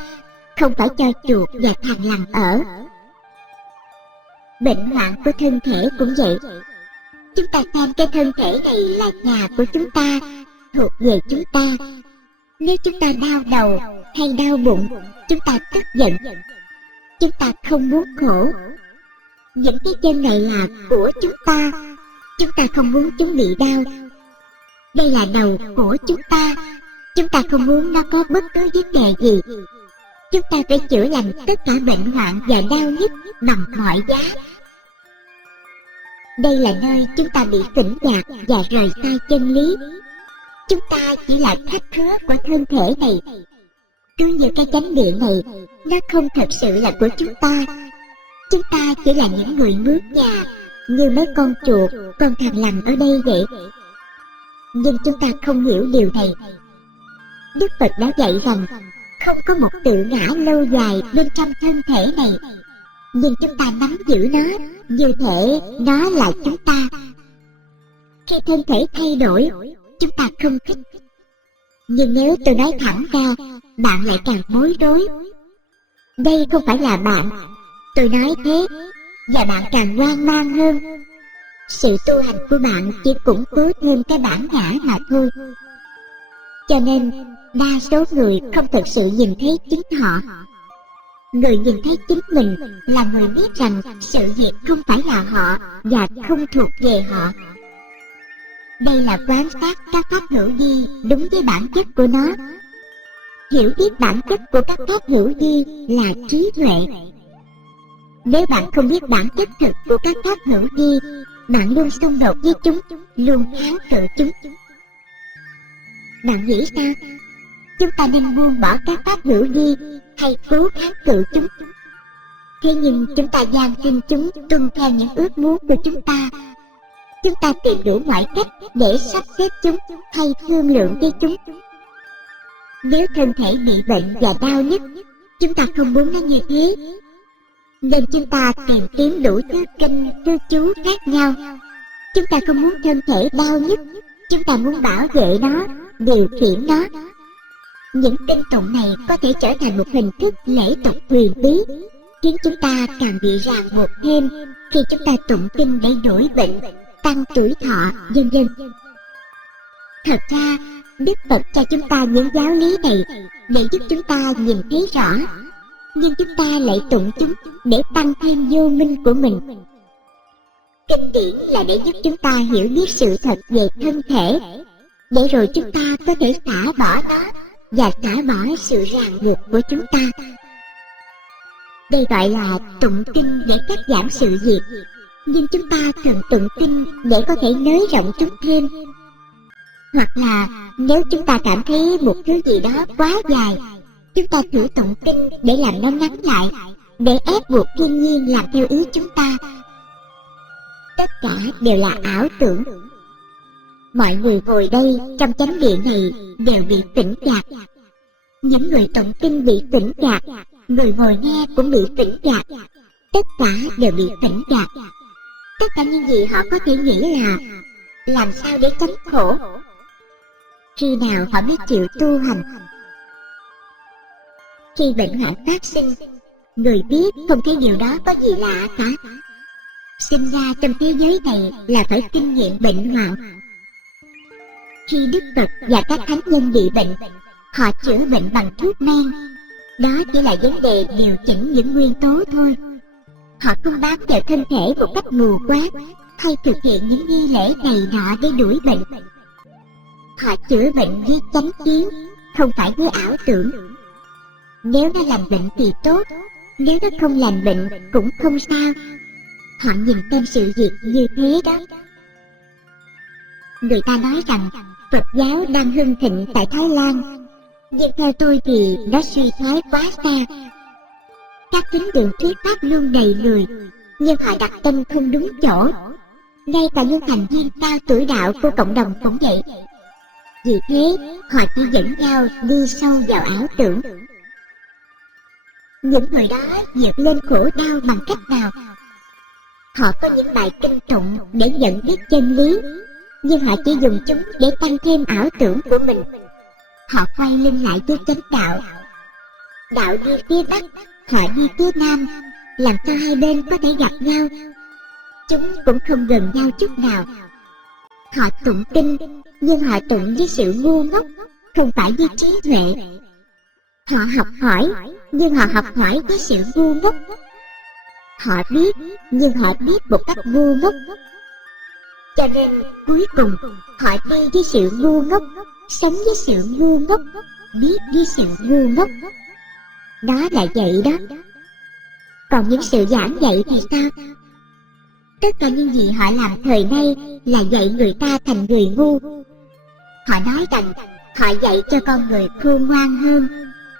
không phải cho chuột và thằng lằn ở. Bệnh hoạn của thân thể cũng vậy. Chúng ta xem cái thân thể này là nhà của chúng ta, thuộc về chúng ta. Nếu chúng ta đau đầu hay đau bụng, chúng ta tức giận. Chúng ta không muốn khổ. Những cái chân này là của chúng ta không muốn chúng bị đau. Đây là đầu của chúng ta không muốn nó có bất cứ vấn đề gì. Chúng ta phải chữa lành tất cả bệnh hoạn và đau nhức bằng mọi giá. Đây là nơi chúng ta bị phỉnh gạt và rời xa chân lý. Chúng ta chỉ là khách khứa của thân thể này. Cứ như cái chánh điện này, nó không thật sự là của chúng ta. Chúng ta chỉ là những người mướn nhà, như mấy con chuột, con thằn lằn ở đây vậy. Nhưng chúng ta không hiểu điều này. Đức Phật đã dạy rằng không có một tự ngã lâu dài bên trong thân thể này, nhưng chúng ta nắm giữ nó như thể nó là chúng ta. Khi thân thể thay đổi, chúng ta không thích. Nhưng nếu tôi nói thẳng ra, bạn lại càng bối rối. Đây không phải là bạn, tôi nói thế, và bạn càng hoang mang hơn. Sự tu hành của bạn chỉ củng cố thêm cái bản ngã mà thôi. Cho nên, đa số người không thực sự nhìn thấy chính họ. Người nhìn thấy chính mình là người biết rằng sự việc không phải là họ và không thuộc về họ. Đây là quan sát các pháp hữu vi đúng với bản chất của nó. Hiểu biết bản chất của các pháp hữu vi là trí tuệ. Nếu bạn không biết bản chất thực của các pháp hữu vi, bạn luôn xung đột với chúng, luôn kháng cự chúng. Bạn nghĩ sao? Chúng ta nên buông bỏ các pháp hữu vi hay cố kháng cự chúng? Thế nhưng chúng ta gian xin chúng tuân theo những ước muốn của chúng ta. Chúng ta tìm đủ mọi cách để sắp xếp chúng hay thương lượng với chúng. Nếu thân thể bị bệnh và đau nhức, chúng ta không muốn nó như thế, nên chúng ta tìm kiếm đủ thứ kinh, thứ chú khác nhau. Chúng ta không muốn thân thể đau nhức, chúng ta muốn bảo vệ nó, điều khiển nó. Những kinh tụng này có thể trở thành một hình thức lễ tục huyền bí, khiến chúng ta càng bị ràng buộc thêm khi chúng ta tụng kinh để đuổi bệnh, tăng tuổi thọ, vân vân. Thật ra, Đức Phật cho chúng ta những giáo lý này để giúp chúng ta nhìn thấy rõ, nhưng chúng ta lại tụng chúng để tăng thêm vô minh của mình. Kinh điển là để giúp chúng ta hiểu biết sự thật về thân thể, để rồi chúng ta có thể xả bỏ nó và xả bỏ sự ràng buộc của chúng ta. Đây gọi là tụng kinh để cắt giảm sự việc, nhưng chúng ta cần tụng kinh để có thể nới rộng chúng thêm. Hoặc là nếu chúng ta cảm thấy một thứ gì đó quá dài, chúng ta thử tụng kinh để làm nó ngắn lại, để ép buộc thiên nhiên làm theo ý chúng ta. Tất cả đều là ảo tưởng. Mọi người ngồi đây trong chánh điện này đều bị phỉnh gạt. Những người tụng kinh bị phỉnh gạt, người ngồi nghe cũng bị phỉnh gạt. Tất cả đều bị phỉnh gạt. Tất cả những gì họ có thể nghĩ là làm sao để tránh khổ. Khi nào họ biết chịu tu hành? Khi bệnh hoạn phát sinh, người biết không thấy điều đó có gì lạ cả. Sinh ra trong thế giới này là phải kinh nghiệm bệnh hoạn. Khi Đức Phật và các thánh nhân bị bệnh, họ chữa bệnh bằng thuốc men. Đó chỉ là vấn đề điều chỉnh những nguyên tố thôi. Họ không bám vào thân thể một cách mù quáng hay thực hiện những nghi lễ này nọ để đuổi bệnh. Họ chữa bệnh với chánh kiến, không phải với ảo tưởng. Nếu nó lành bệnh thì tốt, nếu nó không lành bệnh cũng không sao. Họ nhìn xem sự việc như thế đó. Người ta nói rằng Phật giáo đang hưng thịnh tại Thái Lan, nhưng theo tôi thì nó suy thoái quá xa. Các tín đường thuyết pháp luôn đầy người, nhưng họ đặt tâm không đúng chỗ. Ngay cả những thành viên cao tuổi đạo của cộng đồng cũng vậy. Vì thế họ chỉ dẫn nhau đi sâu vào ảo tưởng. Những người đó vượt lên khổ đau bằng cách nào? Họ có những bài kinh tụng để nhận biết chân lý, nhưng họ chỉ dùng chúng để tăng thêm ảo tưởng của mình. Họ quay lưng lại với chánh đạo. Đạo đi phía bắc, họ đi phía nam, làm sao hai bên có thể gặp nhau? Chúng cũng không gần nhau chút nào. Họ tụng kinh, nhưng họ tụng với sự ngu ngốc, không phải với trí huệ. Họ học hỏi, nhưng họ học hỏi với sự ngu ngốc. Họ biết, nhưng họ biết một cách ngu ngốc. Cho nên cuối cùng họ đi với sự ngu ngốc, sống với sự ngu ngốc, biết với sự ngu ngốc. Đó là vậy đó. Còn những sự giảng dạy thì sao? Tất cả những gì họ làm thời nay là dạy người ta thành người ngu. Họ nói rằng họ dạy cho con người khôn ngoan hơn,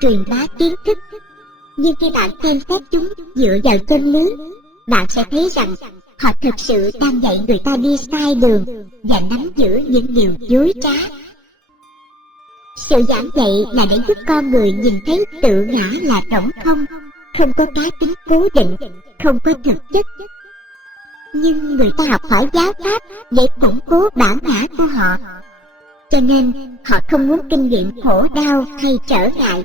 truyền bá kiến thức. Nhưng khi bạn xem xét chúng dựa vào chân lý, bạn sẽ thấy rằng họ thực sự đang dạy người ta đi sai đường và nắm giữ những điều dối trá. Sự giảng dạy là để giúp con người nhìn thấy tự ngã là rỗng không, không có cá tính cố định, không có thực chất. Nhưng người ta học hỏi giáo pháp để củng cố bản ngã của họ. Cho nên họ không muốn kinh nghiệm khổ đau hay trở ngại.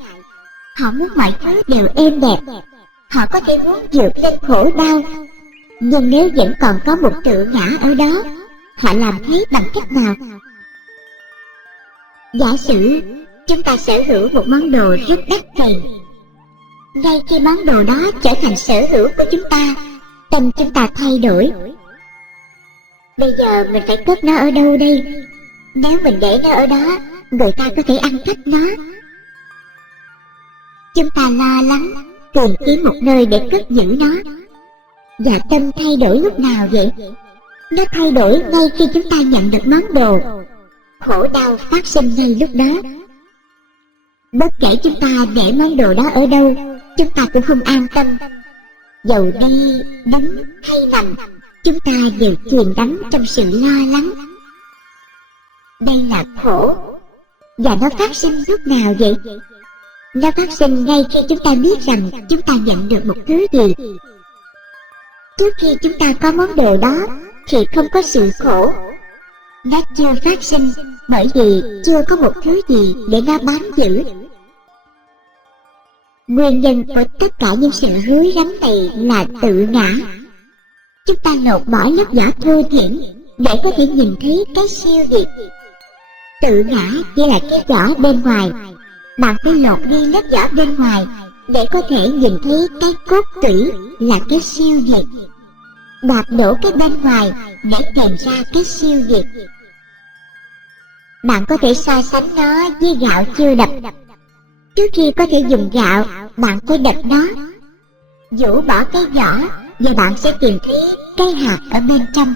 Họ muốn mọi thứ đều êm đẹp. Họ có thể muốn vượt lên khổ đau, nhưng nếu vẫn còn có một tự ngã ở đó, họ làm thế bằng cách nào? Giả sử chúng ta sở hữu một món đồ rất đắt tiền. Ngay khi món đồ đó trở thành sở hữu của chúng ta, tâm chúng ta thay đổi. Bây giờ mình phải cất nó ở đâu đây? Nếu mình để nó ở đó, người ta có thể ăn cắp nó. Chúng ta lo lắng, tìm kiếm một nơi để cất giữ nó. Và tâm thay đổi lúc nào vậy? Nó thay đổi ngay khi chúng ta nhận được món đồ. Khổ đau phát sinh ngay lúc đó. Bất kể chúng ta để món đồ đó ở đâu, chúng ta cũng không an tâm. Dầu đi, đứng hay nằm, chúng ta đều chìm đắm trong sự lo lắng. Đây là khổ. Và nó phát sinh lúc nào vậy? Nó phát sinh ngay khi chúng ta biết rằng chúng ta nhận được một thứ gì. Trước khi chúng ta có món đồ đó thì không có sự khổ. Nó chưa phát sinh bởi vì chưa có một thứ gì để nó bám giữ. Nguyên nhân của tất cả những sự rối rắm này là tự ngã. Chúng ta lột bỏ lớp vỏ thô thiển để có thể nhìn thấy cái siêu việt. Tự ngã chỉ là cái vỏ bên ngoài. Bạn phải lột đi lớp vỏ bên ngoài để có thể nhìn thấy cái cốt tủy là cái siêu việt. Đạp đổ cái bên ngoài để tìm ra cái siêu việt. Bạn có thể so sánh nó với gạo chưa đập. Trước khi có thể dùng gạo, bạn phải đập nó. Nhổ bỏ cái vỏ và bạn sẽ tìm thấy cái hạt ở bên trong.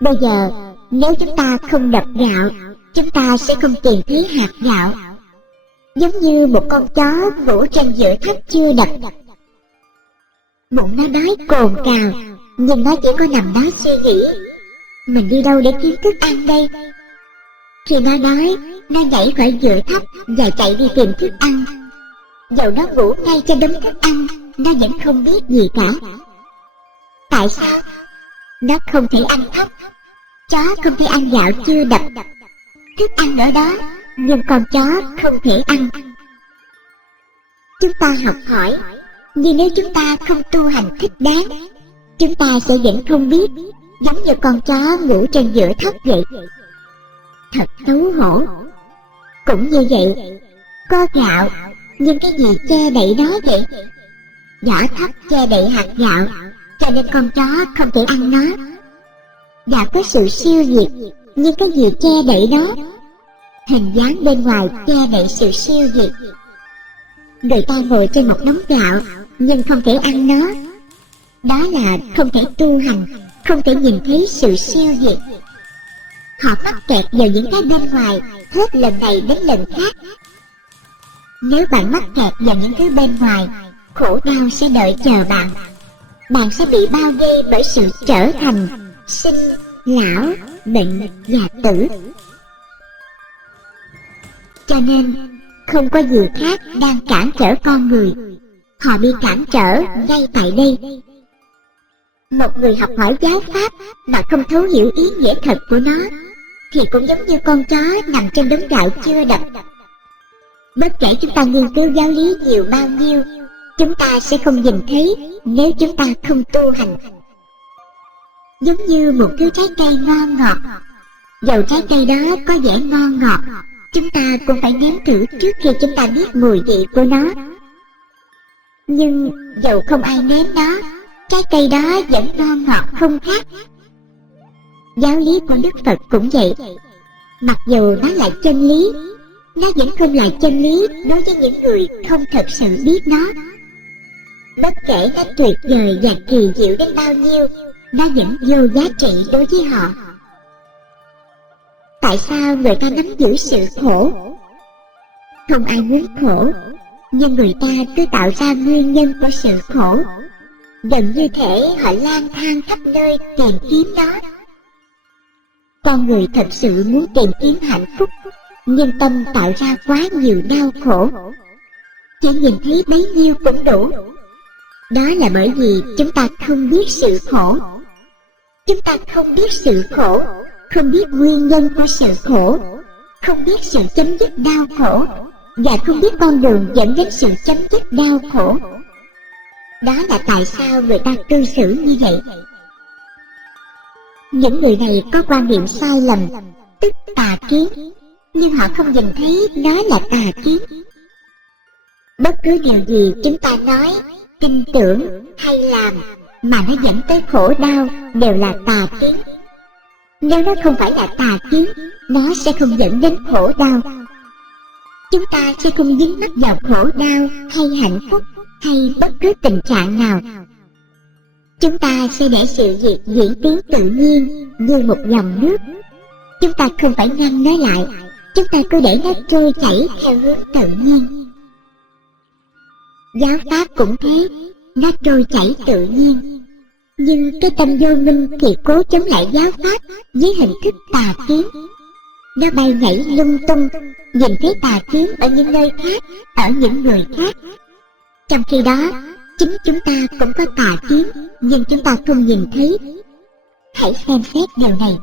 Bây giờ, nếu chúng ta không đập gạo, chúng ta sẽ không tìm thấy hạt gạo. Giống như một con chó ngủ trên giữa tháp chưa đập. Bụng nó đói cồn cào, nhưng nó chỉ có nằm đó suy nghĩ: mình đi đâu để kiếm thức ăn đây? Khi nó đói, nó nhảy khỏi giữa tháp và chạy đi tìm thức ăn. Dầu nó ngủ ngay trên đống thức ăn, nó vẫn không biết gì cả. Tại sao? Nó không thể ăn thóc. Chó không thể ăn gạo chưa đập. Thức ăn ở đó, nhưng con chó không thể ăn. Chúng ta học hỏi, nhưng nếu chúng ta không tu hành thích đáng, chúng ta sẽ vẫn không biết, giống như con chó ngủ trên giữa tháp vậy. Thật xấu hổ. Cũng như vậy, có gạo, nhưng cái gì che đậy nó vậy? Vỏ thóc che đậy hạt gạo, cho nên con chó không thể ăn nó. Và có sự siêu việt, nhưng cái gì che đậy nó? Hình dáng bên ngoài che đậy sự siêu việt. Người ta ngồi trên một đống gạo nhưng không thể ăn nó. Đó là không thể tu hành, không thể nhìn thấy sự siêu việt. Họ mắc kẹt vào những cái bên ngoài, hết lần này đến lần khác. Nếu bạn mắc kẹt vào những thứ bên ngoài, khổ đau sẽ đợi chờ bạn. Bạn sẽ bị bao vây bởi sự trở thành, sinh, lão, bệnh và tử. Cho nên không có gì khác đang cản trở con người. Họ bị cản trở ngay tại đây. Một người học hỏi giáo pháp mà không thấu hiểu ý nghĩa thật của nó thì cũng giống như con chó nằm trên đống gạo chưa đập. Bất kể chúng ta nghiên cứu giáo lý nhiều bao nhiêu, chúng ta sẽ không nhìn thấy nếu chúng ta không tu hành. Giống như một thứ trái cây ngon ngọt, dầu trái cây đó có vẻ ngon ngọt, chúng ta cũng phải nếm thử trước khi chúng ta biết mùi vị của nó. Nhưng dầu không ai nếm nó, trái cây đó vẫn ngon ngọt không khác. Giáo lý của Đức Phật cũng vậy. Mặc dù nó là chân lý, nó vẫn không là chân lý đối với những người không thật sự biết nó. Bất kể nó tuyệt vời và kỳ diệu đến bao nhiêu, nó vẫn vô giá trị đối với họ. Tại sao người ta nắm giữ sự khổ? Không ai muốn khổ, nhưng người ta cứ tạo ra nguyên nhân của sự khổ. Gần như thể họ lang thang khắp nơi tìm kiếm nó. Con người thật sự muốn tìm kiếm hạnh phúc, nhưng tâm tạo ra quá nhiều đau khổ. Chỉ nhìn thấy bấy nhiêu cũng đủ. Đó là bởi vì chúng ta không biết sự khổ. Chúng ta không biết sự khổ, không biết nguyên nhân của sự khổ, không biết sự chấm dứt đau khổ, và không biết con đường dẫn đến sự chấm dứt đau khổ. Đó là tại sao người ta cư xử như vậy. Những người này có quan niệm sai lầm, tức tà kiến, nhưng họ không nhìn thấy nó là tà kiến. Bất cứ điều gì chúng ta nói, tin tưởng hay làm mà nó dẫn tới khổ đau đều là tà kiến. Nếu nó không phải là tà kiến, nó sẽ không dẫn đến khổ đau. Chúng ta sẽ không dính mắc vào khổ đau hay hạnh phúc hay bất cứ tình trạng nào. Chúng ta sẽ để sự việc diễn tiến tự nhiên như một dòng nước. Chúng ta không phải ngăn nó lại, chúng ta cứ để nó trôi chảy theo hướng tự nhiên. Giáo pháp cũng thế, nó trôi chảy tự nhiên. Nhưng cái tâm vô minh thì cố chống lại giáo pháp với hình thức tà kiến. Nó bay nhảy lung tung, nhìn thấy tà kiến ở những nơi khác, ở những người khác. Trong khi đó, chính chúng ta cũng có tà kiến, nhưng chúng ta không nhìn thấy. Hãy xem xét điều này.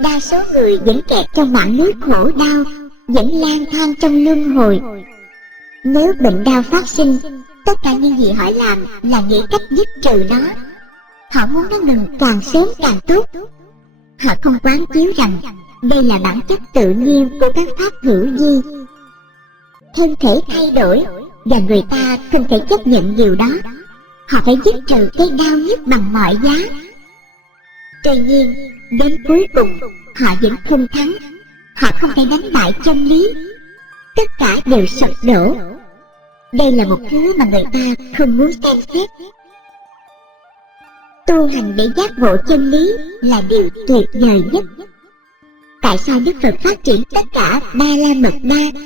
Đa số người vẫn kẹt trong mạng lưới khổ đau, vẫn lang thang trong luân hồi. Nếu bệnh đau phát sinh, tất cả những gì họ làm là nghĩ cách dứt trừ nó. Họ muốn nó ngừng càng sớm càng tốt. Họ không quán chiếu rằng đây là bản chất tự nhiên của các pháp hữu vi. Thân thể thay đổi và người ta không thể chấp nhận điều đó. Họ phải dứt trừ cái đau nhức bằng mọi giá. Tuy nhiên, đến cuối cùng họ vẫn không thắng. Họ không thể đánh bại chân lý. Tất cả đều sụp đổ. Đây là một thứ mà người ta không muốn xem xét. Tu hành để giác ngộ chân lý là điều tuyệt vời nhất. Tại sao Đức Phật phát triển tất cả Ba La Mật Đa?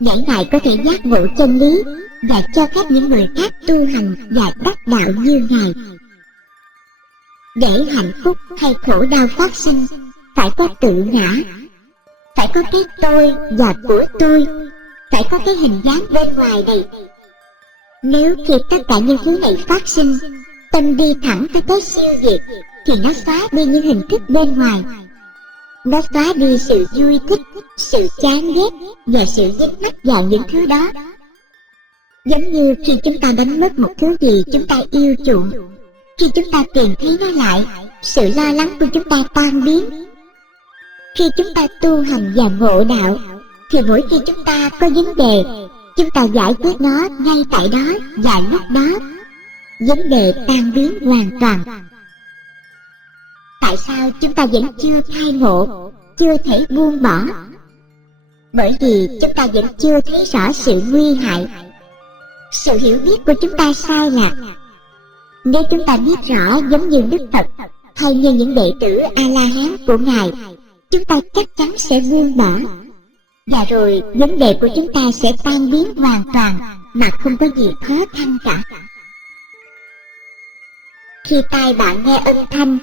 Để Ngài có thể giác ngộ chân lý và cho phép những người khác tu hành và đắc đạo như Ngài. Để hạnh phúc hay khổ đau phát sinh, phải có tự ngã, phải có cái tôi và của tôi, phải có cái hình dáng bên ngoài này. Nếu khi tất cả những thứ này phát sinh, tâm đi thẳng tới cái siêu việt, thì nó xóa đi những hình thức bên ngoài. Nó xóa đi sự vui thích, sự chán ghét và sự dính mắc vào những thứ đó. Giống như khi chúng ta đánh mất một thứ gì chúng ta yêu chuộng, khi chúng ta tìm thấy nó lại, sự lo lắng của chúng ta tan biến. Khi chúng ta tu hành và ngộ đạo, thì mỗi khi chúng ta có vấn đề, chúng ta giải quyết nó ngay tại đó và lúc đó. Vấn đề tan biến hoàn toàn. Tại sao chúng ta vẫn chưa khai ngộ, chưa thể buông bỏ, bởi vì chúng ta vẫn chưa thấy rõ sự nguy hại. Sự hiểu biết của chúng ta sai lạc. Nếu chúng ta biết rõ giống như Đức Phật hay như những đệ tử A-la-hán của Ngài, chúng ta chắc chắn sẽ buông bỏ, và rồi vấn đề của chúng ta sẽ tan biến hoàn toàn mà không có gì khó khăn cả. Khi tai bạn nghe âm thanh,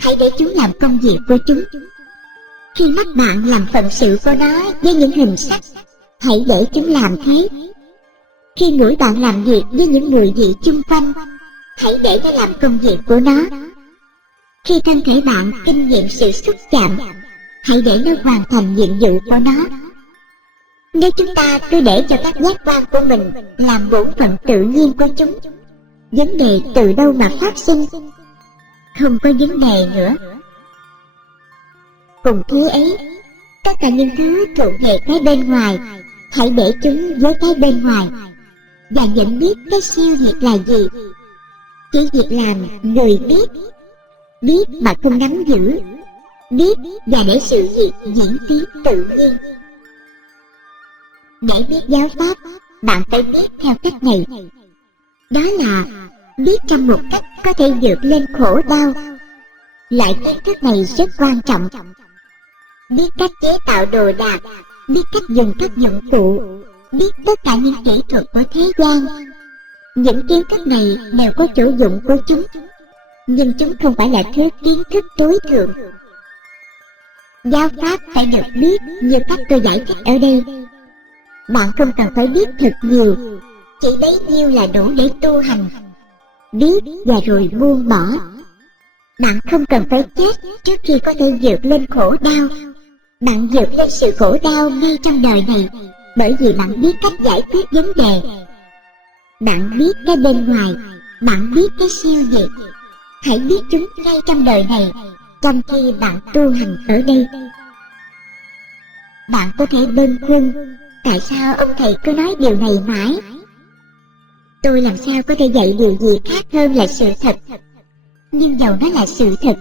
hãy để chúng làm công việc của chúng. Khi mắt bạn làm phận sự của nó với những hình sắc, hãy để chúng làm thế. Khi mũi bạn làm việc với những mùi vị chung quanh, hãy để nó làm công việc của nó. Khi thân thể bạn kinh nghiệm sự xúc chạm, hãy để nó hoàn thành nhiệm vụ của nó. Nếu chúng ta cứ để cho các giác quan của mình làm bổn phận tự nhiên của chúng, vấn đề từ đâu mà phát sinh? Không có vấn đề nữa. Cùng thế ấy, tất cả những thứ thuộc về cái bên ngoài, hãy để chúng với cái bên ngoài, và nhận biết cái siêu diệt là gì. Chỉ việc làm người biết, biết mà không nắm giữ, biết và để sự việc diễn tiến tự nhiên. Để biết giáo pháp, bạn phải biết theo cách này. Đó là biết trong một cách có thể vượt lên khổ đau. Loại kiến thức này rất quan trọng. Biết cách chế tạo đồ đạc, biết cách dùng các dụng cụ, biết tất cả những kỹ thuật của thế gian. Những kiến thức này đều có chỗ dụng của chúng, nhưng chúng không phải là thứ kiến thức tối thượng. Giáo pháp phải được biết như cách tôi giải thích ở đây. Bạn không cần phải biết thật nhiều, chỉ bấy nhiêu là đủ để tu hành. Biết và rồi buông bỏ. Bạn không cần phải chết trước khi có thể vượt lên khổ đau. Bạn vượt lên sự khổ đau ngay trong đời này, bởi vì bạn biết cách giải quyết vấn đề. Bạn biết cái bên ngoài, bạn biết cái siêu diệt. Hãy biết chúng ngay trong đời này, trong khi bạn tu hành ở đây. Bạn có thể bâng khuâng, tại sao ông thầy cứ nói điều này mãi? Tôi làm sao có thể dạy điều gì khác hơn là sự thật? Nhưng dầu nó là sự thật,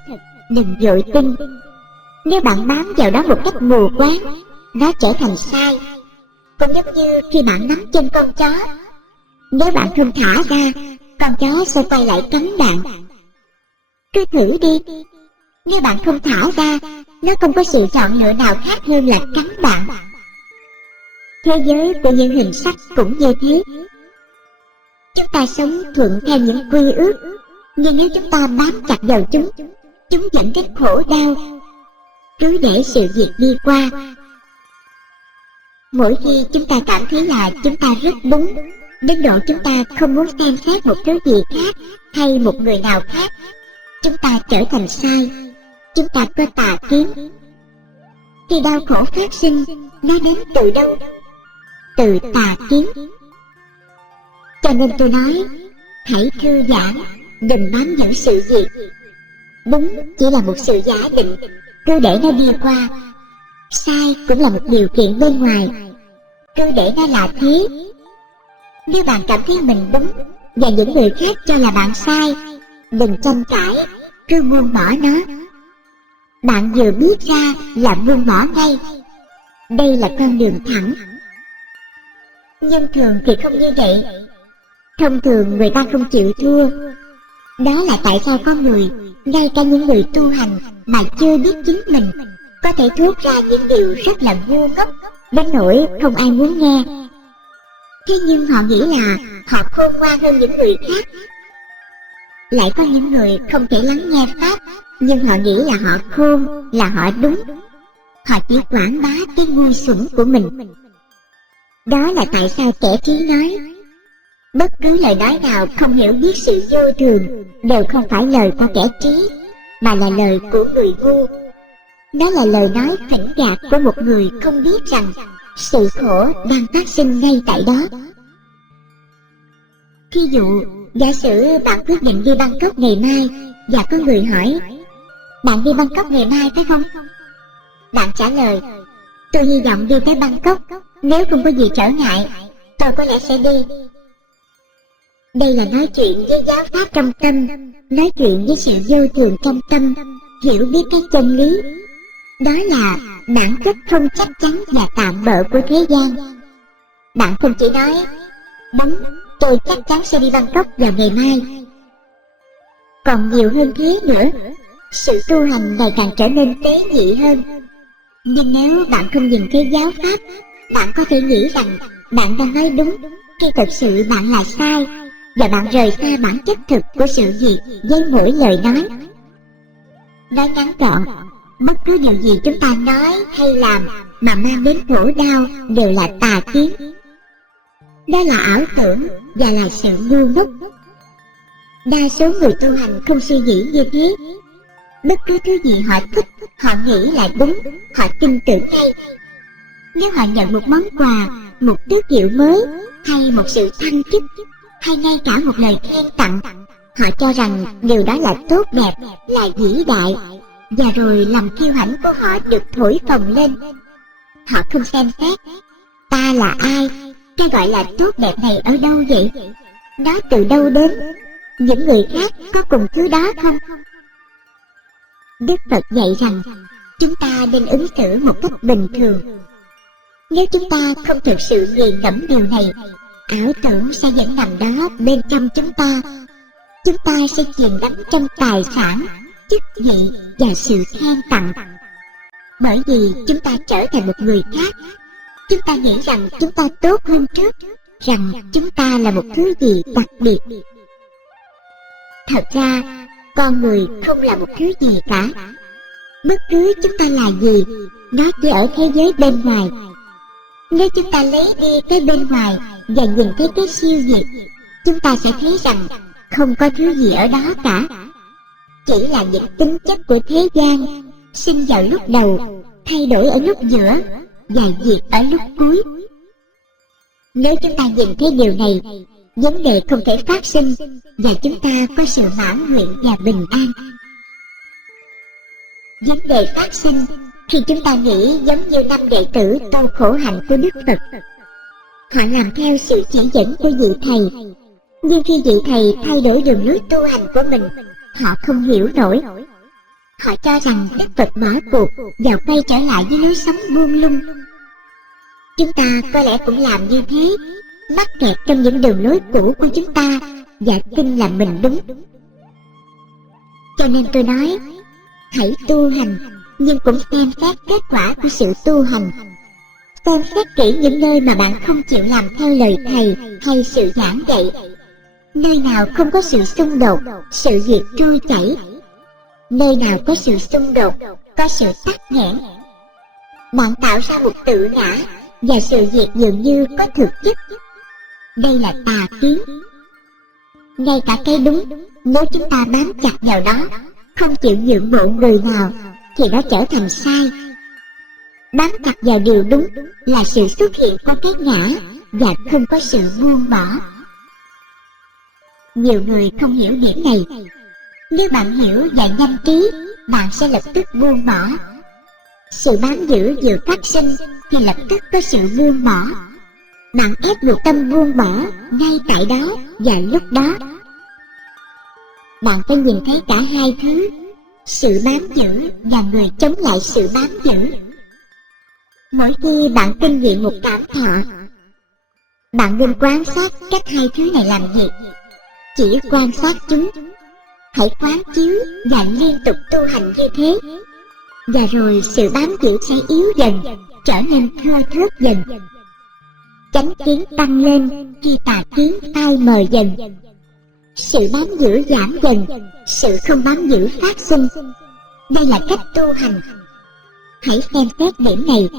đừng vội tin. Nếu bạn bám vào đó một cách mù quáng, nó trở thành sai. Cũng giống như khi bạn nắm chân con chó, nếu bạn không thả ra, con chó sẽ quay lại cắn bạn. Cứ thử đi. Nếu bạn không thả ra, nó không có sự chọn lựa nào khác hơn là cắn bạn. Thế giới của những hình sắc cũng như thế. Chúng ta sống thuận theo những quy ước, nhưng nếu chúng ta bám chặt vào chúng dẫn đến khổ đau. Cứ để sự việc đi qua. Mỗi khi chúng ta cảm thấy là chúng ta rất đúng, đến độ chúng ta không muốn xem xét một thứ gì khác hay một người nào khác, chúng ta trở thành sai. Chúng ta có tà kiến. Khi đau khổ phát sinh, nó đến từ đâu? Từ tà kiến. Cho nên tôi nói, hãy thư giãn, đừng bám dẫn sự việc. Đúng chỉ là một sự giả định, cứ để nó đi qua. Sai cũng là một điều kiện bên ngoài, cứ để nó là thế. Nếu bạn cảm thấy mình đúng và những người khác cho là bạn sai, đừng tranh cãi, cứ buông bỏ nó. Bạn vừa biết ra là buông bỏ ngay. Đây là con đường thẳng. Nhưng thường thì không như vậy. Thông thường người ta không chịu thua. Đó là tại sao có người, ngay cả những người tu hành mà chưa biết chính mình, có thể thốt ra những điều rất là ngu ngốc, đến nỗi không ai muốn nghe. Thế nhưng họ nghĩ là họ khôn ngoan hơn những người khác. Lại có những người không thể lắng nghe pháp, nhưng họ nghĩ là họ khôn, là họ đúng. Họ chỉ quảng bá cái ngu xuẩn của mình. Đó là tại sao kẻ trí nói, bất cứ lời nói nào không hiểu biết sự vô thường đều không phải lời của kẻ trí, mà là lời của người ngu. Đó là lời nói phỉnh gạt của một người không biết rằng sự khổ đang phát sinh ngay tại đó. Thí dụ, giả sử bạn quyết định đi Bangkok ngày mai, và có người hỏi, bạn đi Bangkok ngày mai phải không? Bạn trả lời, tôi hy vọng đi tới Bangkok, nếu không có gì trở ngại, tôi có lẽ sẽ đi. Đây là nói chuyện với giáo pháp trong tâm, nói chuyện với sự vô thường trong tâm, hiểu biết cái chân lý. Đó là bản chất không chắc chắn và tạm bợ của thế gian. Bạn không chỉ nói đúng, tôi chắc chắn sẽ đi Bangkok vào ngày mai. Còn nhiều hơn thế nữa, sự tu hành ngày càng trở nên tế nhị hơn. Nhưng nếu bạn không nhìn thấy giáo pháp, bạn có thể nghĩ rằng bạn đang nói đúng, khi thật sự bạn là sai, và bạn rời xa bản chất thực của sự việc với mỗi lời nói. Nói ngắn gọn, bất cứ điều gì chúng ta nói hay làm mà mang đến khổ đau đều là tà kiến. Đó là ảo tưởng và là sự ngu ngốc. Đa số người tu hành không suy nghĩ như thế. Bất cứ thứ gì họ thích, họ nghĩ là đúng, họ tin tưởng ngay. Nếu họ nhận một món quà, một tước hiệu mới, hay một sự thăng chức, hay ngay cả một lời khen tặng, họ cho rằng điều đó là tốt đẹp, là vĩ đại, và rồi lòng kiêu hãnh của họ được thổi phồng lên. Họ không xem xét ta là ai, cái gọi là tốt đẹp này ở đâu vậy, nó từ đâu đến, những người khác có cùng thứ đó không. Đức Phật dạy rằng chúng ta nên ứng xử một cách bình thường. Nếu chúng ta không thực sự nghiền ngẫm điều này, ảo tưởng sẽ vẫn nằm đó bên trong chúng ta. Chúng ta sẽ chìm đắm trong tài sản, chức vị và sự khen tặng. Bởi vì chúng ta trở thành một người khác. Chúng ta nghĩ rằng chúng ta tốt hơn trước, rằng chúng ta là một thứ gì đặc biệt. Thật ra, con người không là một thứ gì cả. Bất cứ chúng ta là gì, nó chỉ ở thế giới bên ngoài. Nếu chúng ta lấy đi cái bên ngoài và nhìn thấy cái siêu việt, chúng ta sẽ thấy rằng không có thứ gì ở đó cả. Chỉ là những tính chất của thế gian, sinh vào lúc đầu, thay đổi ở lúc giữa và diệt ở lúc cuối. Nếu chúng ta nhìn thấy điều này, vấn đề không thể phát sinh và chúng ta có sự mãn nguyện và bình an. Vấn đề phát sinh khi chúng ta nghĩ giống như 5 đệ tử tu khổ hạnh của Đức Phật. Họ làm theo sự chỉ dẫn của vị thầy, nhưng khi vị thầy thay đổi đường lối tu hành của mình, họ không hiểu nổi. Họ cho rằng Đức Phật bỏ cuộc và quay trở lại với lối sống buông lung. Chúng ta có lẽ cũng làm như thế, mắc kẹt trong những đường lối cũ của chúng ta và tin là mình đúng. Cho nên tôi nói, hãy tu hành, nhưng cũng xem xét kết quả của sự tu hành. Xem xét kỹ những nơi mà bạn không chịu làm theo lời thầy hay sự giảng dạy. Nơi nào không có sự xung đột, sự việc trôi chảy. Nơi nào có sự xung đột, có sự tắc nghẽn. Bạn tạo ra một tự ngã và sự việc dường như có thực chất. Đây là tà kiến. Ngay cả cái đúng, nếu chúng ta bám chặt vào đó, không chịu nhượng bộ người nào, thì nó trở thành sai. Bám chặt vào điều đúng là sự xuất hiện của cái ngã và không có sự buông bỏ. Nhiều người không hiểu điểm này. Nếu bạn hiểu và nhanh trí, bạn sẽ lập tức buông bỏ. Sự bám giữ vừa phát sinh thì lập tức có sự buông bỏ. Bạn ép buộc tâm buông bỏ ngay tại đó và lúc đó. Bạn phải nhìn thấy cả hai thứ, sự bám giữ và người chống lại sự bám giữ. Mỗi khi bạn kinh nghiệm một cảm thọ, bạn nên quan sát các hai thứ này làm gì. Chỉ quan sát chúng. Hãy quán chiếu và liên tục tu hành như thế, và rồi sự bám giữ sẽ yếu dần, trở nên thưa thớt dần. Chánh kiến tăng lên khi tà kiến phai mờ dần. Sự bám giữ giảm dần, sự không bám giữ phát sinh. Đây là cách tu hành. Hãy xem xét điểm này,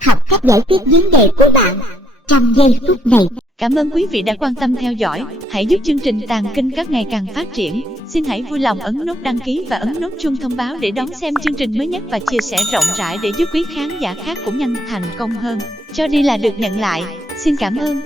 học cách giải quyết vấn đề của bạn trong giây phút này. Cảm ơn quý vị đã quan tâm theo dõi. Hãy giúp chương trình Tàng Kinh Các ngày càng phát triển. Xin hãy vui lòng ấn nút đăng ký và ấn nút chuông thông báo để đón xem chương trình mới nhất và chia sẻ rộng rãi để giúp quý khán giả khác cũng nhanh thành công hơn. Cho đi là được nhận lại. Xin cảm ơn.